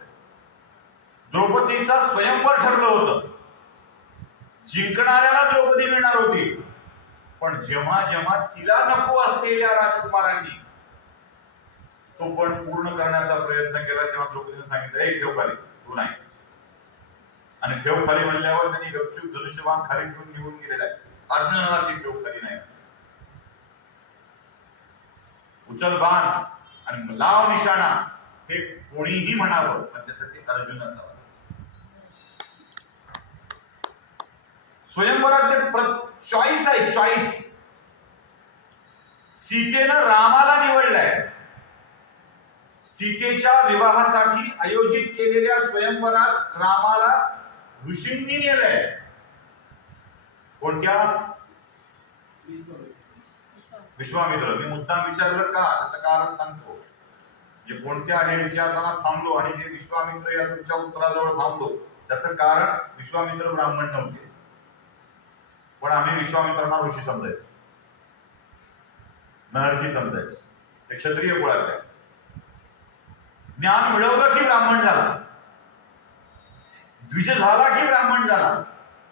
द्रौपदीचा स्वयंवर ठरलं होतं. जिंकणाऱ्याला द्रौपदी मिळणार होती. पण जेव्हा जेव्हा तिला नको असलेल्या राजकुमारांनी तो पण पूर्ण करण्याचा प्रयत्न केला, तेव्हा द्रौपदीने सांगितलं, हे ठेव खाली, तू नाही. आणि ठेव खाली म्हणल्यावर त्यांनी गपचूप धनुष्यबाण खाली घेऊन निघून गेलेला आहे. अर्जुनाला ती ठेव खाली नाही. उचल बाण आणि लाव निशाणा हे कोणीही म्हणावं, पण त्यासाठी अर्जुन असावा. स्वयंवरात चॉईस आहे, चॉईस. सीतेनं रामाला निवडलाय. सीतेच्या विवाहासाठी आयोजित केलेल्या स्वयंवरात रामाला ऋषींनी नेलंय. कोणत्या? विश्वामित्र. मी मुद्दाम विचारलं का, त्याचं कारण सांगतो. जे कोणत्या हे विचारताना थांबलो आणि ते विश्वामित्र या तुमच्या उत्तराजवळ थांबलो, त्याचं कारण विश्वामित्र ब्राह्मण नव्हते, पण आम्ही विश्वामित्रांना ऋषी समजायचो, महर्षी समजायचो. ते क्षत्रिय कुळातले. ज्ञान मिळवलं की ब्राह्मण झाला, द्विज झाला की ब्राह्मण झाला.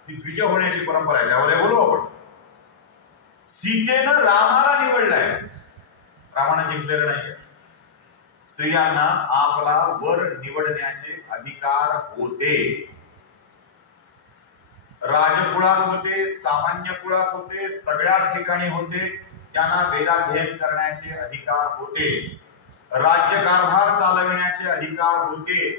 ही द्विज होण्याची परंपरा आहे, त्यावर बोलू आपण. सीतेनं रामाला निवडलाय, रामानं जिंकलेलं नाही. स्त्रियांना आपला वर निवडण्याचे अधिकार होते. राजकुळात होते, सामान्य कुळात होते, सगळ्याच ठिकाणी होते. त्यांना वेदाध्ययन करण्याचे अधिकार होते, राज्यकारभार चालविण्याचे अधिकार होते.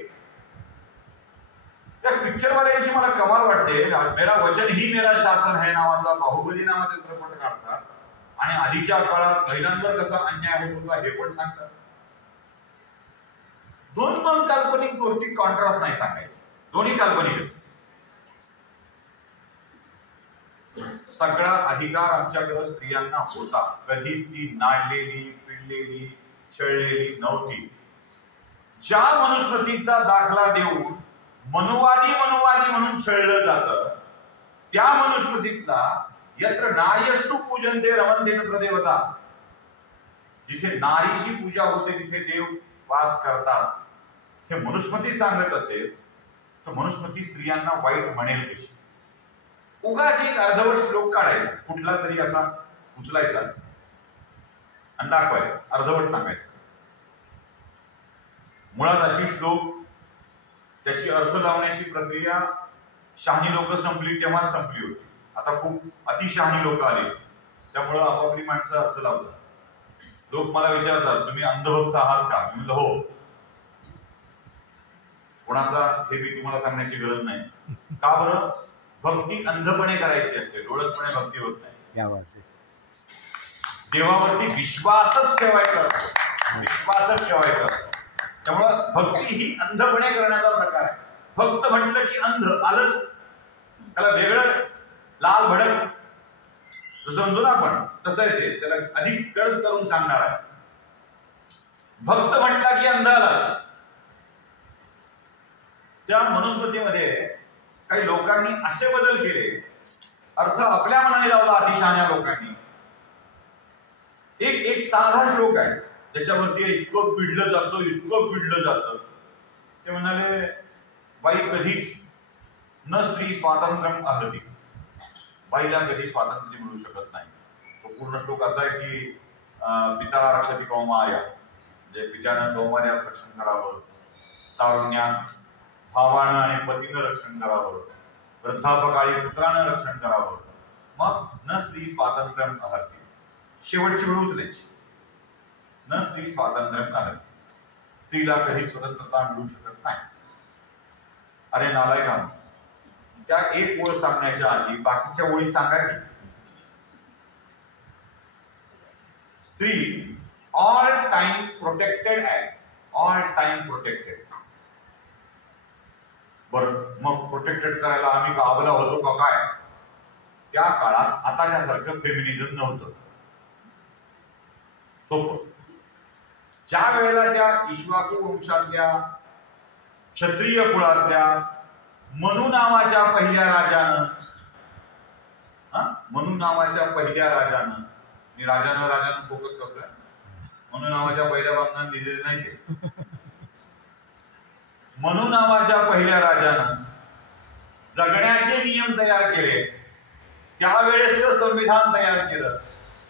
त्या पिक्चरवाल्यांची मला कमाल वाटते. मेरा वचन ही मेरा शासन है नावाचा बाहुबली नावाचा चित्रपट काढतात आणि आधीच्या काळात महिलांवर कसा अन्याय होत होता हे पण सांगतात. दोन काल्पनिक गोष्टी कॉन्ट्रास्ट नाही सांगायचे, दोन्ही काल्पनिकच. सगळा अधिकार आमच्याकडे स्त्रियांना होता. कधीच ती नाडलेली, पिळलेली, छळलेली नव्हती. ज्या मनुस्मृतीचा दाखला देऊन मनुवादी म्हणून छळलं जातं, त्या मनुस्मृतीतला यत्र नार्यस्तु पूजन्ते रमन्ते तत्र देवता, जिथे नारीची पूजा होते तिथे देव वास करतात, हे मनुस्मृती सांगत असेल तर मनुस्मृती स्त्रियांना वाईट म्हणेल कशी? उगाच एक अर्धवट श्लोक काढायचा, कुठला तरी असा उचलायचा आणि दाखवायचा, अर्धवट सांगायचं. मुळात अशी श्लोक त्याची अर्थ लावण्याची प्रक्रिया शहाणी लोक संपली तेव्हा संपली होती. आता खूप अतिशहाणी लोक आले, त्यामुळं आपापली माणसं अर्थ लावतात. लोक मला विचारतात, तुम्ही अंधभक्त आहात का? मी म्हणलं हो. कोणाचा हे मी तुम्हाला सांगण्याची गरज नाही. का बरं? भक्ती अंधपणे करायची असते, डोळसपणे भक्ती होत नाही. देवावरती विश्वासच ठेवायचा असतो, विश्वासच ठेवायचा असतो. त्यामुळं भक्ती ही अंधपणे करण्याचा प्रकार आहे. भक्त म्हटलं की अंध आलंच, त्याला वेगळं लाल भडक जसं म्हणतो ना आपण, तसं आहे ते, त्याला अधिक गडद करून सांगणार आहे. भक्त म्हटला की अंध आलाच. त्या मनुस्मृतीमध्ये काही लोकांनी असे बदल केले, अर्थ आपल्या मनाने लावला अतिशहाण्या लोकांनी. एक साधा श्लोक आहे त्याच्यावरती इतकं पिडलं जातं. ते म्हणाले, बाई कधीच न स्त्री स्वातंत्र्यम अर्हति, बाईला कधी स्वातंत्र्य मिळू शकत नाही. तो पूर्ण श्लोक असा आहे की पिता रक्षति कौमार्या, म्हणजे पित्यानं कौमार्यात रक्षण करावं, तारुण्यात भावानं आणि पतीनं रक्षण करावं, वृद्धापकाळी पुत्रानं रक्षण करावं, मग न स्त्री स्वातंत्र्यम अर्हति. शेवटची वेळ उचलायची, न स्त्री स्वातंत्र्यम अर्हति. स्त्रीला कधी स्वतंत्रता मिळू शकत नाही. अरे नालायकांनो, त्या एक ओळ सांगण्याच्या आधी बाकीच्या ओळी सांगा की. स्त्री ऑल टाइम प्रोटेक्टेड आहे, ऑल टाइम प्रोटेक्टेड. बरं, मग प्रोटेक्टेड करायला आम्ही काबला होतो का काय? त्या काळात आताच्या सारखं फेमिनिझम नव्हतं. सोपं. ज्या वेळेला त्या इक्ष्वाकू वंशातल्या क्षत्रिय कुळातल्या मनू नावाच्या पहिल्या राजानं, मनू नावाच्या पहिल्या राजानं, मी राजानं फोकस करतोय, मनू नावाच्या पहिल्या बातम्या लिहिलेले नाही ते. मनू नावाच्या पहिल्या राजानं जगण्याचे नियम तयार केले, त्यावेळेसचं संविधान तयार केलं,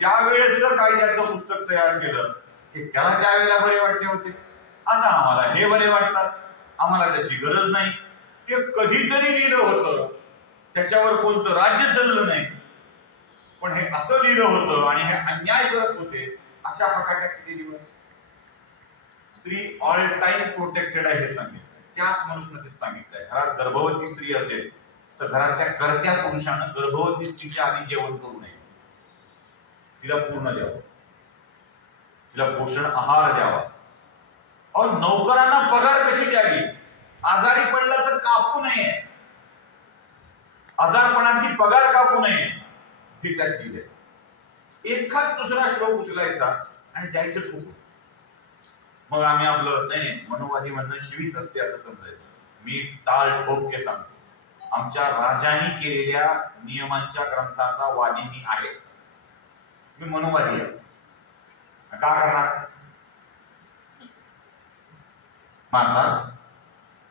त्यावेळेसचं कायद्याचं पुस्तक तयार केलं, की त्याला त्यावेळेला बरे वाटले होते. आता आम्हाला हे बरे वाटतात, आम्हाला त्याची गरज नाही. ते कधीतरी लिहिलं होतं, त्याच्यावर कोणतं राज्य चाललं नाही, पण हे असं लिहिलं होतं आणि हे अन्याय करत होते. अशा हकाट्या किती दिवस. स्त्री ऑल टाइम प्रोटेक्टेड आहे हे सांगितलं. त्याच मनुस्मृतीत सांगितलंय, घरात गर्भवती स्त्री असेल तर घरातल्या कर्त्या पुरुषानं गर्भवती स्त्रीच्या आधी जेवण करू नये, तिला पूर्ण द्यावं, तिला पोषण आहार द्यावा. और नोकरांना पगार कशी द्यावी? आजारी पडला तर कापू नये, आजारपणाची पगार कापू नये, ही त्यात दिले. एखाद दुसरा श्लोक उचलायचा आणि द्यायचं ठोकून. मग आम्ही आपलं नाही मनोवादी म्हणणं शिवीच असते असं समजायचं. मी टाळ ठोके सांगतो, आमच्या राजांनी केलेल्या नियमांच्या ग्रंथाचा वादी मी आहे. मी मनोवादी आहे. का करणार? मारणार,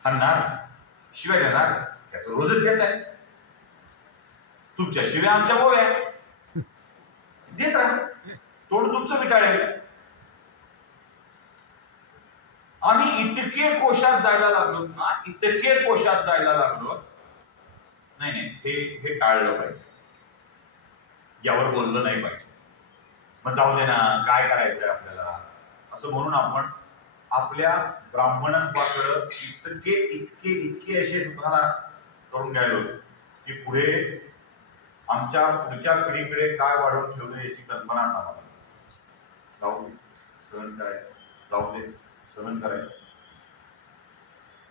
हाणणार, शिव्या देणार, त्या तो रोजच देत आहे. तुमच्या शिव्या आमच्या गोव्या देत राहा, तोंड तुमचं मिटाळेल. आम्ही इतके कोशात जायला लागलो ना, इतके कोशात जायला लागलो. नाही हे टाळलं पाहिजे, यावर बोललं नाही पाहिजे. मग जाऊ दे ना, काय करायचंय आपल्याला असं म्हणून आपण आपल्या ब्राह्मणांकडं इतके असे तुम्हाला करून घ्यायला होते की पुढे आमच्या पुढच्या पिढीकडे काय वाढवून ठेवलं याची कल्पना आम्हाला. जाऊ दे, सहन करायचं, जाऊ दे, सहन करायचं.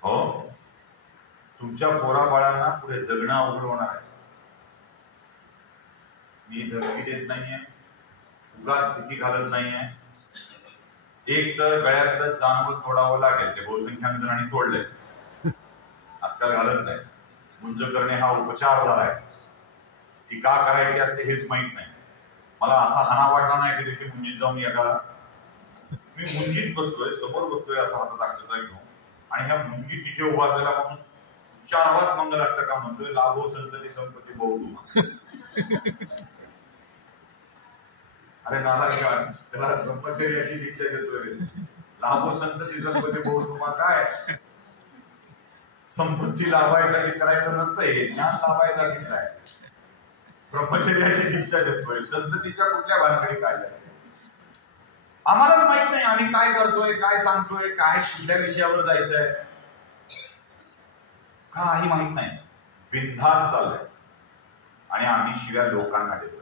हो, तुमच्या पोराबाळांना पुढे जगणं अवघड होणार आहे. मी धमकी देत नाहीये, उगाच भीती घालत नाहीये. एक तर गळ्यातलं जानवं तोडावं लागेल, ते बहुसंख्याकांनी तोडलंय, आजकाल घालत नाही. मुंज करणे हा उपचार झालाय, ती का करायची असते हेच माहित नाही. मला असा हाना वाटला नाही की दिवशी मुंजीत जाऊन एखादा, मी मुंजीत बसतोय, समोर बसतोय, असा हातात दाखवतोय घेऊन, आणि ह्या मुंजीत तिथे उभा असायला माणूस उच्चारावात मंगल लागतं का म्हणतोय, लाभो संतती संपत्ती बहु. अरे नाला त्याला ब्रह्मचर्याची दीक्षा देतोय. लाभो संतती संपत्ती बहु काय? संपत्ती लाभायसाठी करायचं नसतं, हे ज्ञान लाभायसाठीच आहे. ब्रह्मचर्याची दीक्षा देतोय, संततीच्या कुठल्या भानगडी काढल्या आम्हालाच माहित नाही. आम्ही काय करतोय, काय सांगतोय, काय कुठल्या विषयावर जायचंय काही माहित नाही. बिनधास्त चाललंय आणि आम्ही शिव्या लोकांना देतोय.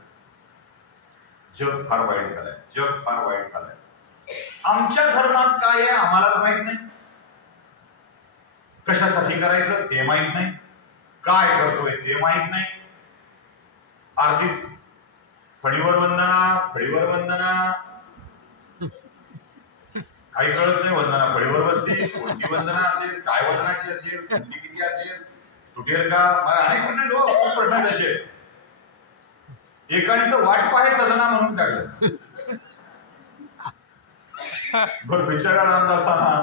जग फार वाईट झालंय, जग फार वाईट झालंय. आमच्या धर्मात काय आहे आम्हालाच माहित नाही, कशासाठी करायचं ते माहित नाही, काय करतोय ते माहित नाही. आर्थिक फळीवर वंदना, फळीवर वंदना, काही कळत नाही. वंदना फळीवर बसते, कोणती वंदना असेल, काय वजनाची असेल, कोणती किती असेल, तुटेल का, अनेक प्रश्न तसे. एकाने तर वाट पाहे सजना म्हणून टाकलं. बर बिचारा रामदासांना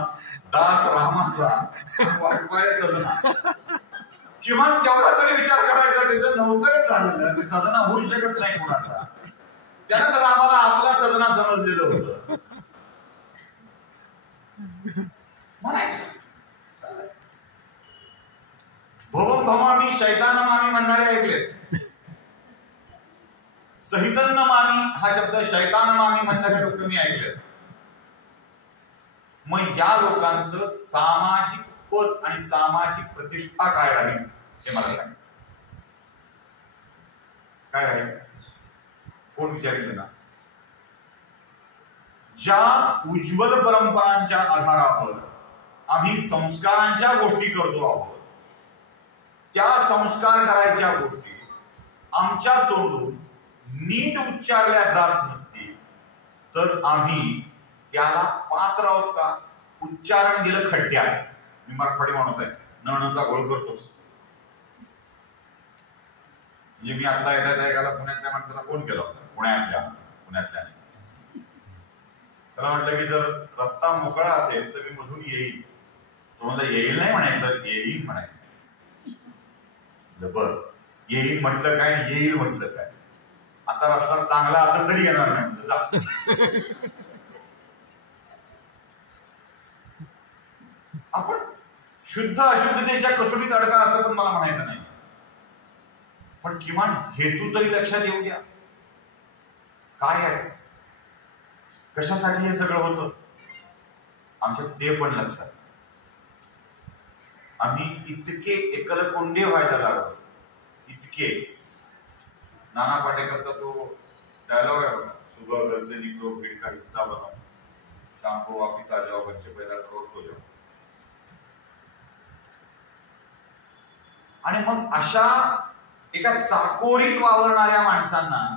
दास रामाचा वाट पाहे सजना, किमान तेवढा तरी विचार करायचा. त्याचं नव्हतंच झालेलं, ते सजना होऊ शकत नाही कुणाचा. त्यानं तर आम्हाला आपला सजना समजलेलं होतं म्हणायचं. भवम भमामी शैतानमामी म्हणणारे ऐकले. सहितन्न मामी हा शब्द शैतानमामी म्हणणारे लोक मी ऐकले. मग या लोकांचं सामाजिक पद आणि सामाजिक प्रतिष्ठा काय राहील हे मला सांग. काय राहील? कोण विचारिले ना? ज्या उज्ज्वल परंपरांच्या आधारावर आम्ही संस्कारांच्या गोष्टी करतो आहोत, त्या संस्कार करायच्या गोष्टी आमच्या तोंडून नीट उच्चारल्या जात नसतील तर आम्ही त्याला पात्र आहोत का? उच्चारण गेलं खड्ड्यात. मी मराठवाडी माणूस आहे, नणचा घोळ करतोच. म्हणजे मी आता एखाद्या पुण्यातल्या माणसाला फोन केला होता, पुण्यातल्या त्याला म्हटलं की जर रस्ता मोकळा असेल तर मी मधून येईल. तो मला येईल नाही म्हणायचं, येईल म्हणायचं. बर, येईल म्हटलं काय, येईल म्हटलं काय? आता रस्ता चांगला असेल तरी येणार नाही म्हटलं. आपण शुद्ध अशुद्धतेच्या कसोटीत अडका असं पण मला म्हणायचं नाही, पण किमान हेतू तरी लक्षात येऊ द्या. काय आहे, कशासाठी हे सगळं होतं आमच्या ते पण लक्षात. आम्ही इतके एकलकोंडे व्हायला लागलो, इतके. नाना पाटेकरचा तो डायलॉग आहे बघा, सुबह घर से निकलो फिर का हिस्सा बनो, शाम को वापिस आ जाओ, बच्चे पैदा करो, सो जाओ. आणि मग अशा एका चाकोरीत वावरणाऱ्या माणसांना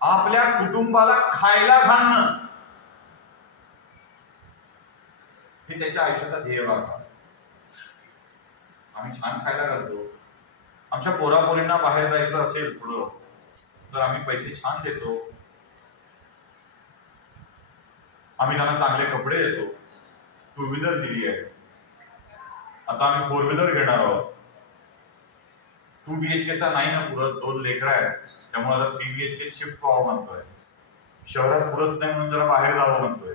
आपल्या कुटुंबाला खायला घालणं हे त्याच्या आयुष्याचा ध्येय भाग. आम्ही छान खायला घालतो, आमच्या पोरापोरींना बाहेर जायचं असेल पुढं तर आम्ही पैसे छान देतो, आम्ही त्यांना चांगले कपडे देतो, टू व्हीलर दिली आहे, आता आम्ही फोर व्हीलर घेणार आहोत. 2 BHK चा नाही ना पुरत, 2 लेकरं आहेत, त्यामुळे आता 3 BHK शिफ्ट व्हावं म्हणतोय. शहरात पुरत नाही म्हणून जरा बाहेर जावं म्हणतोय.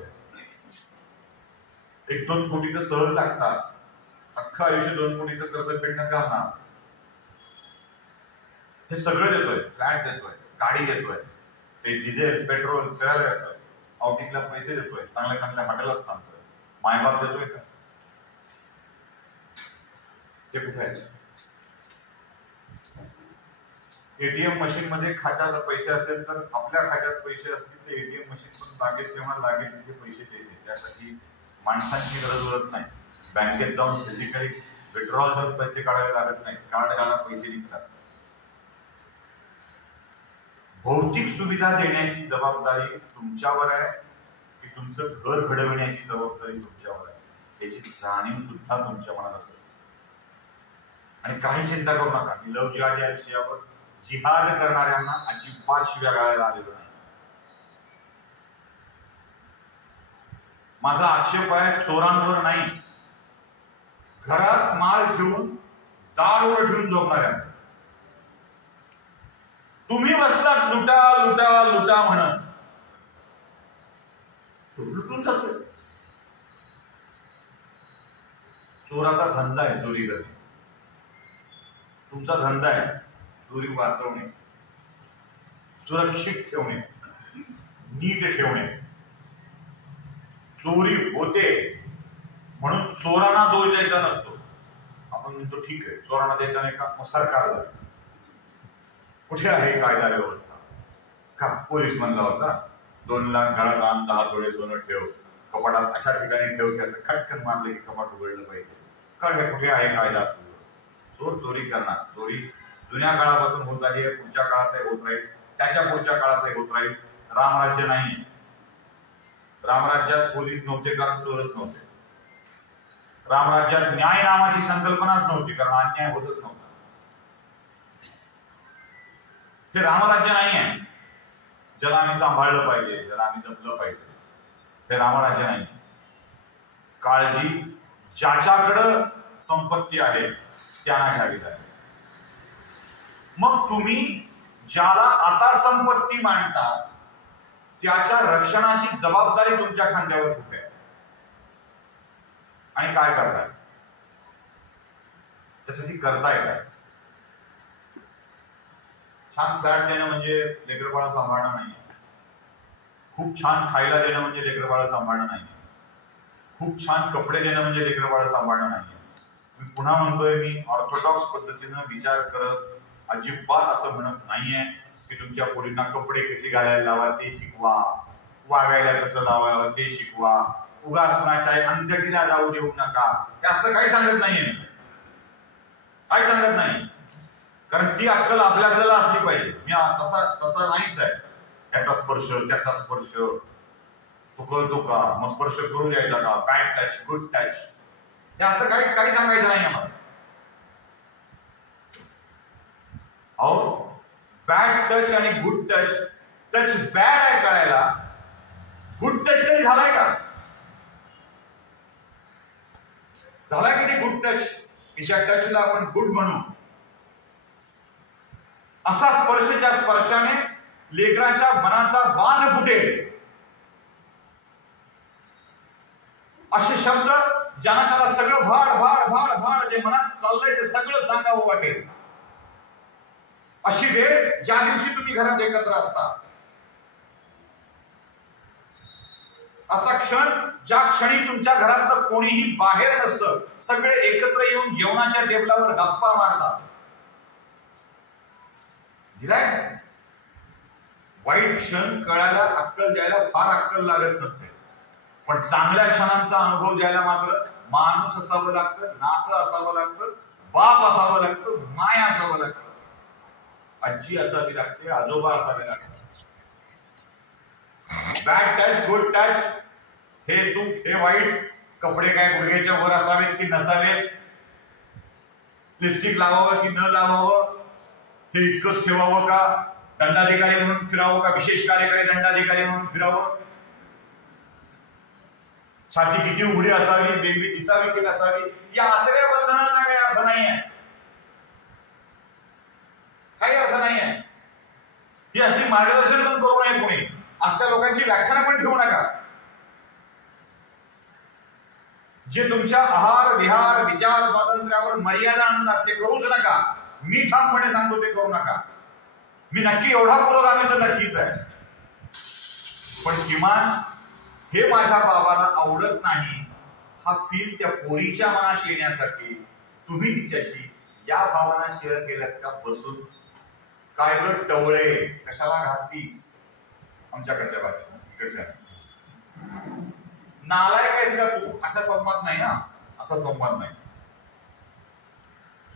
1-2 कोटी तर सहज लागतात. अख्खं आयुष्य 2 कोटीचं कर्ज फेडण्यात घालणार. हे सगळं देतोय, फ्लॅट देतोय, गाडी देतोय, ते डिझेल पेट्रोल फिरायला देतोय, आउटिंगला पैसे देतोय, चांगल्या चांगल्या हॉटेलात थांबतोय. मायबाप देतोय का? ते कुठे आहे? एटीएम मशीन मध्ये खात्यात पैसे असेल तर आपल्या खात्यात पैसे असतील तर एटीएम मशीन पण लागेल तेव्हा लागेल तिथे पैसे देते. त्यासाठी माणसांची गरज उरत नाही. बँकेत जाऊन फिजिकली विड्रॉल करून पैसे काढावे लागत नाही, कार्ड घाला पैसे निघतात. भौतिक सुविधा देण्याची जबाबदारी तुमच्यावर आहे की तुमचं घर घडविण्याची जबाबदारी तुमच्यावर आहे याची जाणीव सुद्धा तुमच्या मनात असेल. आणि काही चिंता करू नका, मी लव जिहाद या विषयावर जिहाद करणाऱ्यांना अजिबात शिव्या घालायला आलेलो नाही. माझा आक्षेप आहे चोरांवर नाही, घरात माल ठेवून दारवर ठेवून झोपणाऱ्या. तुम्ही बसलात लुटा लुटा लुटा म्हणत, लुटून जातोय. चोराचा धंदा आहे चोरी करणे, तुमचा धंदा आहे चोरी वाचवणे, सुरक्षित ठेवणे, नीट ठेवणे. चोरी होते म्हणून चोरांना दोष द्यायचा नसतो. आपण म्हणतो ठीक आहे चोरांना द्यायचा नाही का, मग सरकारला. कुठे आहे कायदा व्यवस्था? का पोलीस म्हणला होता 2 लाख गळा दान 10 तोळे सोनं ठेव कपाटात, अशा ठिकाणी ठेव की असं खटकन मारले की कपाट उघडलं पाहिजे. कळ कुठे आहे कायदा? चोर चोरी करणार. चोरी जुन्या काळापासून होत आली आहे, पुढच्या काळातही होत राहील, त्याच्या पुढच्या काळातही होत राहील. रामराज्य नाही, रामराज्यात पोलीस नव्हते कारण चोरच नव्हते. रामराज्यात न्याय नावाची संकल्पनाच नव्हती कारण अन्याय होतच नव्हता. हे रामराज्य नाही आहे ज्याला आम्ही सांभाळलं पाहिजे, ज्याला आम्ही जपलं पाहिजे. हे रामराज्य नाही. काळजी ज्याच्याकडं संपत्ती आहे त्यांना घ्यावी लागेल. मग तुम्ही ज्याला आता संपत्ती मानता त्याच्या रक्षणाची जबाबदारी तुमच्या खांद्यावर कुठे आहे आणि काय करताय? त्यासाठी करताय काय? छान फ्लॅट देणं म्हणजे लेकरबाळा सांभाळणं नाही, खूप छान खायला देणं म्हणजे लेकरबाळा सांभाळणं नाही. खूप छान कपडे देणं म्हणजे लेकरं बाळ सांभाळणं नाहीये. मी पुन्हा म्हणतोय, मी ऑर्थोडॉक्स पद्धतीनं विचार करत अजिबात असं म्हणत नाहीये की तुमच्या पोरींना कपडे कसे घालायला लावा ते शिकवा, वागायला कसं लावावं ते शिकवा, उगाच कुणाच्या अंजटीला जाऊ देऊ नका, हे असं काही सांगत नाहीये. काय सांगत नाही, कारण ती अक्कल आपल्याला असली पाहिजे. मी तसा नाहीच आहे. याचा स्पर्श त्याचा स्पर्श तो कळतो का, मग स्पर्श करू द्यायचा का, बॅड टच गुड टच, हे असं काही सांगायचं नाही आम्हाला. अहो, बॅड टच आणि गुड टच, टच बॅड आहे कळायला, गुड टच तरी झालाय का? झालाय की नाही गुड टच? की ज्या टचला आपण गुड म्हणू, असा स्पर्श ज्या स्पर्शाने लेकरांच्या मनाचा बाण फुटेल, असे शब्द ज्यांना त्याला सगळं भाड भाड भाड भाड जे मनात चाललंय ते सगळं सांगावं वाटेल, अशी वेळ ज्या दिवशी तुम्ही घरात एकत्र असता, असा क्षण ज्या क्षणी तुमच्या घरात कोणीही बाहेर नसतं, सगळे एकत्र येऊन जेवणाच्या टेबलावर गप्पा मारतात. दिलाय वाईट क्षण कळायला अक्कल द्यायला फार अक्कल लागत नसते, पण चांगल्या क्षणांचा अनुभव द्यायला मात्र माणूस असावं लागतं, नातं असावं लागतं, बाप असावं लागतं, माय असावं लागतं, आजी असावी लागते, आजोबा असावे लागते. बॅड टच गुड टच, हे चूक हे वाईट, कपडे काय गुडघ्याच्या वर असावेत की नसावेत, लिपस्टिक लावावं की न लावावं, हे इतकंच ठेवावं का, दंडाधिकारी म्हणून फिरावं का, विशेष कार्यकारी दंडाधिकारी म्हणून फिरावं, छाती किती उघडी असावी, बेंबी दिसावी की नसावी, या सगळ्या बंधनांना काही अर्थ नाही आहे, काही अर्थ नाही आहे. ही असली मार्गदर्शन पण करू नये कोणी, अशा लोकांची व्याख्यानं पण ठेवू नका. जे तुमच्या आहार विहार विचार स्वातंत्र्यावर मर्यादा आणतात ते करूच नका. मी ठामपणे सांगतो ते करू नका. मी नक्की एवढा पुरोगामी तर नक्कीच आहे, पण किमान हे माझ्या बाबाला आवडत नाही हा फील त्या पोरीच्या मनात येण्यासाठी तुम्ही तिच्याशी या भावना शेअर केल्यात का बसून? काय ग टवळे, कशाला घातलीस आमच्याकडच्या बाजूला, इकडच्या नालायक आहेस का तू? असा संवाद नाही ना, असा संवाद नाही.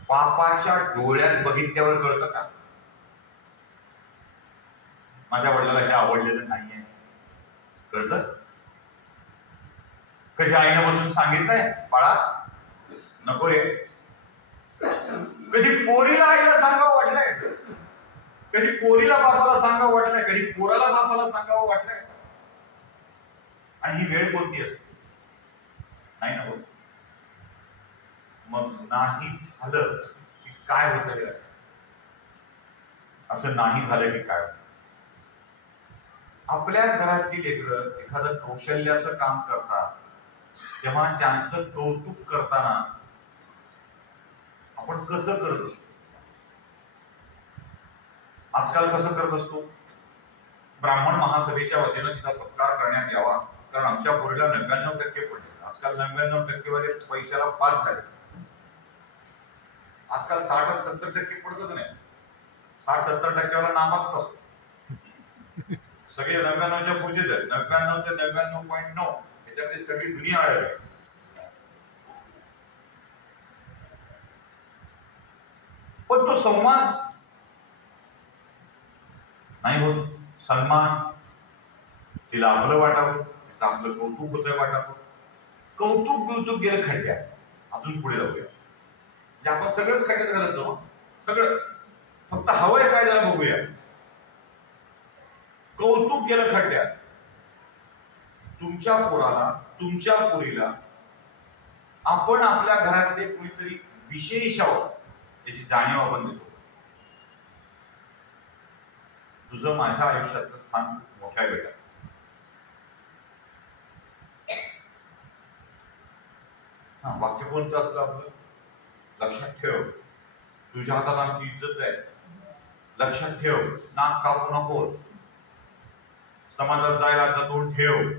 बापाच्या डोळ्यात बघितल्यावर कळतं का माझ्या वडिलाला हे आवडलेलं नाहीये? कळतं? कधी आईने बसून सांगितलंय बाळा नको रे? कधी पोरीला आईला सांगावं वाटलंय? कधी पोरीला बापाला सांगावं वाटलंय? कधी पोराला बापाला सांगावं वाटलंय? आणि ही वेळ कोणती असते? नाही ना होत. मग नाही झालं की काय होतं रे? असं नाही झालं की काय? आपल्याच घरातली लेकरं एखादं कौशल्याचं काम करतात तेव्हा त्यांचं कौतुक करताना आपण कसं करत असतो? आजकाल कसं करत असतो? ब्राह्मण महासभेच्या वतीनं तिचा सत्कार करण्यात यावा, कारण आमच्या पोरीला 99% पडले. आजकाल 99% वाले पैशाला पास झाले. आजकाल 60-70% पडतच नाही. 60-70% वाला नामासच असतो. सगळे 99च्या पुढचेच आहेत. 99 ते 99.9 याच्यामध्ये सगळी दुनिया आढळते. पण तो संवाद नाही होत. सन्मान, तिला आपलं वाटावं, तिचं आपलं कौतुक होतंय वाटावं. कौतुक गेलं खड्ड्यात. अजून पुढे जाऊया. म्हणजे आपण सगळंच खड्ड्यात घालत जाऊ. सगळं फक्त हवंय काय जरा बघूया. कौतुक गेलं खड्ड्यात. तुमच्या पोराला, तुमच्या पोरीला आपण आपल्या घरातले कोणीतरी विशेष आहोत याची जाणीव आपण देतो. तुझं माझ्या आयुष्यातलं स्थान मोठ्या वेळा. वाक्य कोणतं असतं आपलं? लक्षात ठेव, तुझ्या हातात आमची इज्जत आहे. लक्षात ठेव, नाक कापू नकोस. समाजात जायला तोंड ठेव.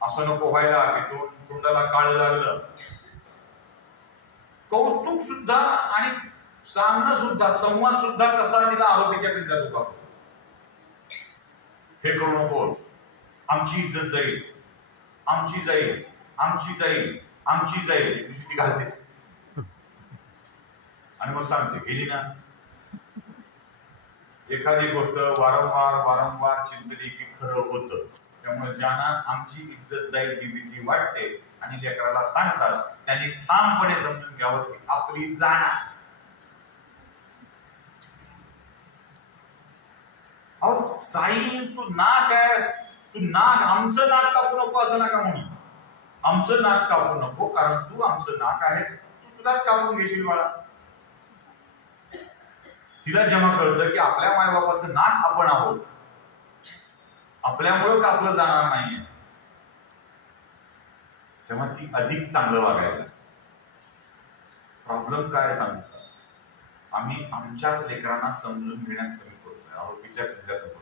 असं नको व्हायला की तोंड तोंडाला काळ लागलं. कौतुक सुद्धा आणि सांगणं सुद्धा, संवाद सुद्धा कसा तिला आरोपीच्या पिंजात उभा. हे करू नको, आमची इज्जत जाईल, आमची जाईल, आमची जाईल, आमची जाईल. तुझी ती घालतेच आणि मग सांगते गेली ना. एखादी गोष्ट वारंवार वारंवार चिंतली की खरं होतं. त्यामुळे ज्यांना आमची इज्जत जाईल ही भीती वाटते आणि लेकराला सांगतात त्यांनी ठामपणे समजून घ्यावं की आपली जाणार. अहो साई, तू नाक आहेस, तू नाक, आमचं नाक कापू नको असं नका म्हणून. आमचं नाक कापू नको, कारण तू आमचं नाक आहेस, तू तुलाच कापून घेशील बाळा. तिला जेव्हा कळतं की आपल्या मायबापाचं नाक आपण आहोत, आपल्यामुळे कापलं जाणार नाहीये, तेव्हा ती अधिक चांगलं वागायला. प्रॉब्लेम काय सांगतात, आम्ही आमच्याच लेकरांना समजून घेण्यात कमी करतोय, आरोपीच्या पिंजात होतो.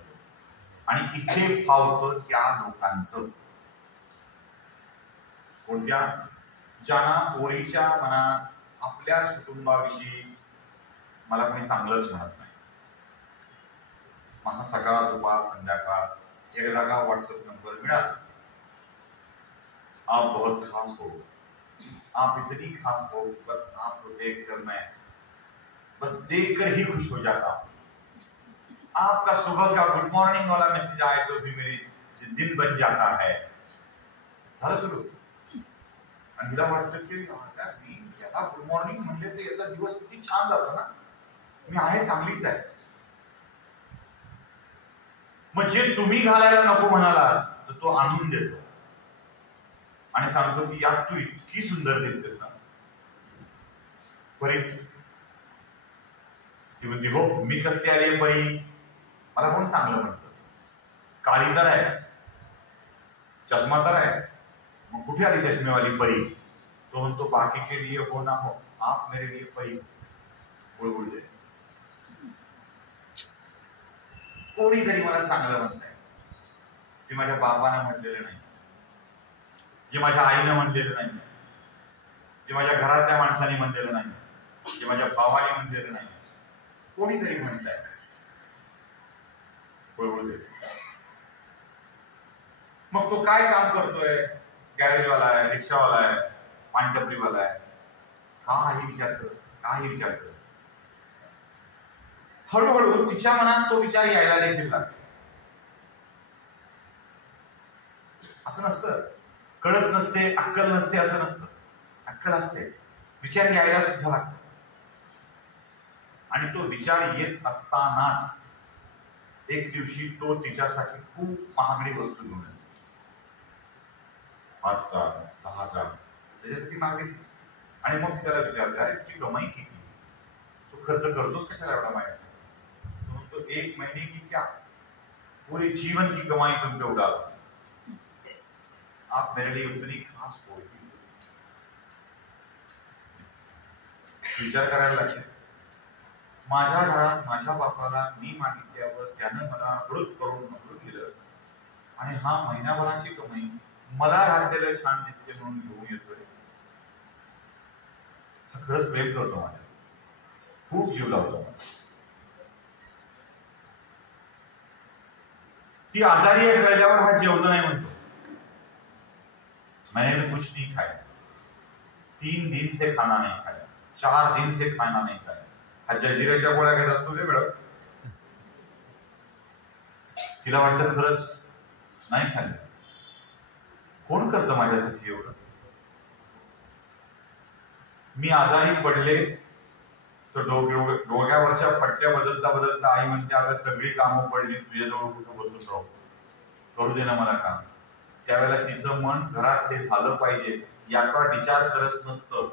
आणि इथे फावतं त्या लोकांचं, कोणत्या, ज्यांना पोरीच्या मनात आपल्याच कुटुंबाविषयी मला कोणी चांगलंच म्हणत नाही. मला सकाळ दुपार संध्याकाळ एकदा का व्हॉट्सअप नंबर मिळाला, आप बहुत खास हो, आप इतनी खास हो, बस आपको देखकर मैं बस देखकर ही खुश हो जाता हूं. आपका सुबह का गुड मॉर्निंग वाला मैसेज आए तो भी मेरे दिन बन जाता है. झालं सुरू. आणि तिला वाटतं की मी याला गुड मॉर्निंग म्हणले तर याचा दिवस किती छान जातो ना, मी आहे चांगलीच आहे. मग जे तुम्ही घालायला नको म्हणाला तर तो आणून देतो आणि सांगतो की यात तू इतकी सुंदर दिसतेस ना. परीच ती म्हणते हो, मी कसली आली परी, मला कोण चांगलं म्हणतं. काळी तर आहे, चष्मा तर आहे, मग कुठे आली चष्मेवाली परी. तो म्हणतो बाकी के लिए हो ना हो, आप मेरे लिए परी. बुळबुळ दे, कोणीतरी मला चांगलं म्हणताय, जे माझ्या बाबानं म्हटलेलं नाही, जे माझ्या आईनं म्हटलेलं नाही, जे माझ्या घरातल्या माणसाने म्हटलेलं नाही, जे माझ्या भावाने म्हटलेलं नाही, कोणीतरी म्हणताय. मग तो काय काम करतोय, गॅरेजवाला आहे, रिक्षावाला आहे, पानटपरीवाला आहे, काही विचार कर, काही विचार कर. हळूहळू तिच्या मनात तो विचार यायला देखील लागतो. असं नसतं, कळत नसते, अक्कल नसते असं नसतं. अक्कल असते, विचार यायला सुद्धा लागतो. आणि तो विचार येत असतानाच एक दिवशी तो तिच्यासाठी खूप महागडी वस्तू घेऊन येतो. 5,000, 10,000 त्याच्यासाठी मागितलीच. आणि मग त्याला विचारते, अरे तुझी कमाई किती, तू खर्च करतोस कशाला एवढा मागायचा. तो 1 महीने की क्या, पूरे जीवन की कमाई तुम पे उड़ा, आप मेरे लिए उतनी खास हो. विचार करायला लागते. माझ्या घरात माझ्या बापाला मी मागितल्यावर त्यानं मला हळूच करून दिलं आणि हा महिन्याभराची कमाई मला घातलेलं छान दिसते म्हणून घेऊन येतोय. हा खरंच प्रेम करतो, माझ्या खूप जीव लावतो. ती आजारी आहे कळल्यावर हा जेवलं नाही म्हणतो. मैंने कुछ नहीं खाया, 3 दिन से खाना नहीं खाया, 4 दिन से खाना नहीं खाया. हा जलजिऱ्याच्या गोळ्या घेत असतो ते वेळ. तिला वाटतं खरंच नाही खाल्लं. कोण करतं माझ्यासाठी एवढं. मी आजारी पडले तर डोक्यावरच्या पट्ट्या बदलता बदलता आई म्हणते, अगं सगळी कामं पडली, तुझ्याजवळ कुठं बसून राहू, करू दे ना मला काम. त्यावेळेला तिचं मन घरात हे झालं पाहिजे याचा विचार करत नसतं.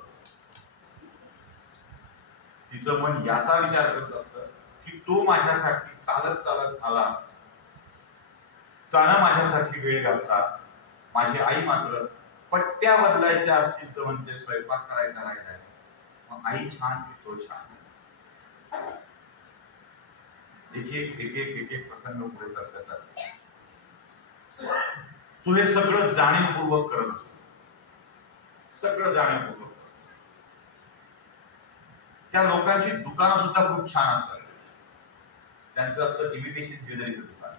तिचं मन याचा विचार करत असतं की तो माझ्यासाठी चालत चालत आला, त्यानं माझ्यासाठी वेळ घातला. माझी आई मात्र पट्ट्या बदलायच्या असतील तर म्हणते स्वयंपाक करायचा राहिलाय, मग आई छान तो छान. एक एक एक एक एक एक प्रसंग पुढे करतात. तो हे सगळं जाणीवपूर्वक करत असतो. सगळं जाणीवपूर्वक. त्या लोकांची दुकानं सुद्धा खूप छान असतात. त्यांचं असतं इमिटेशन ज्वेलरीचं दुकान,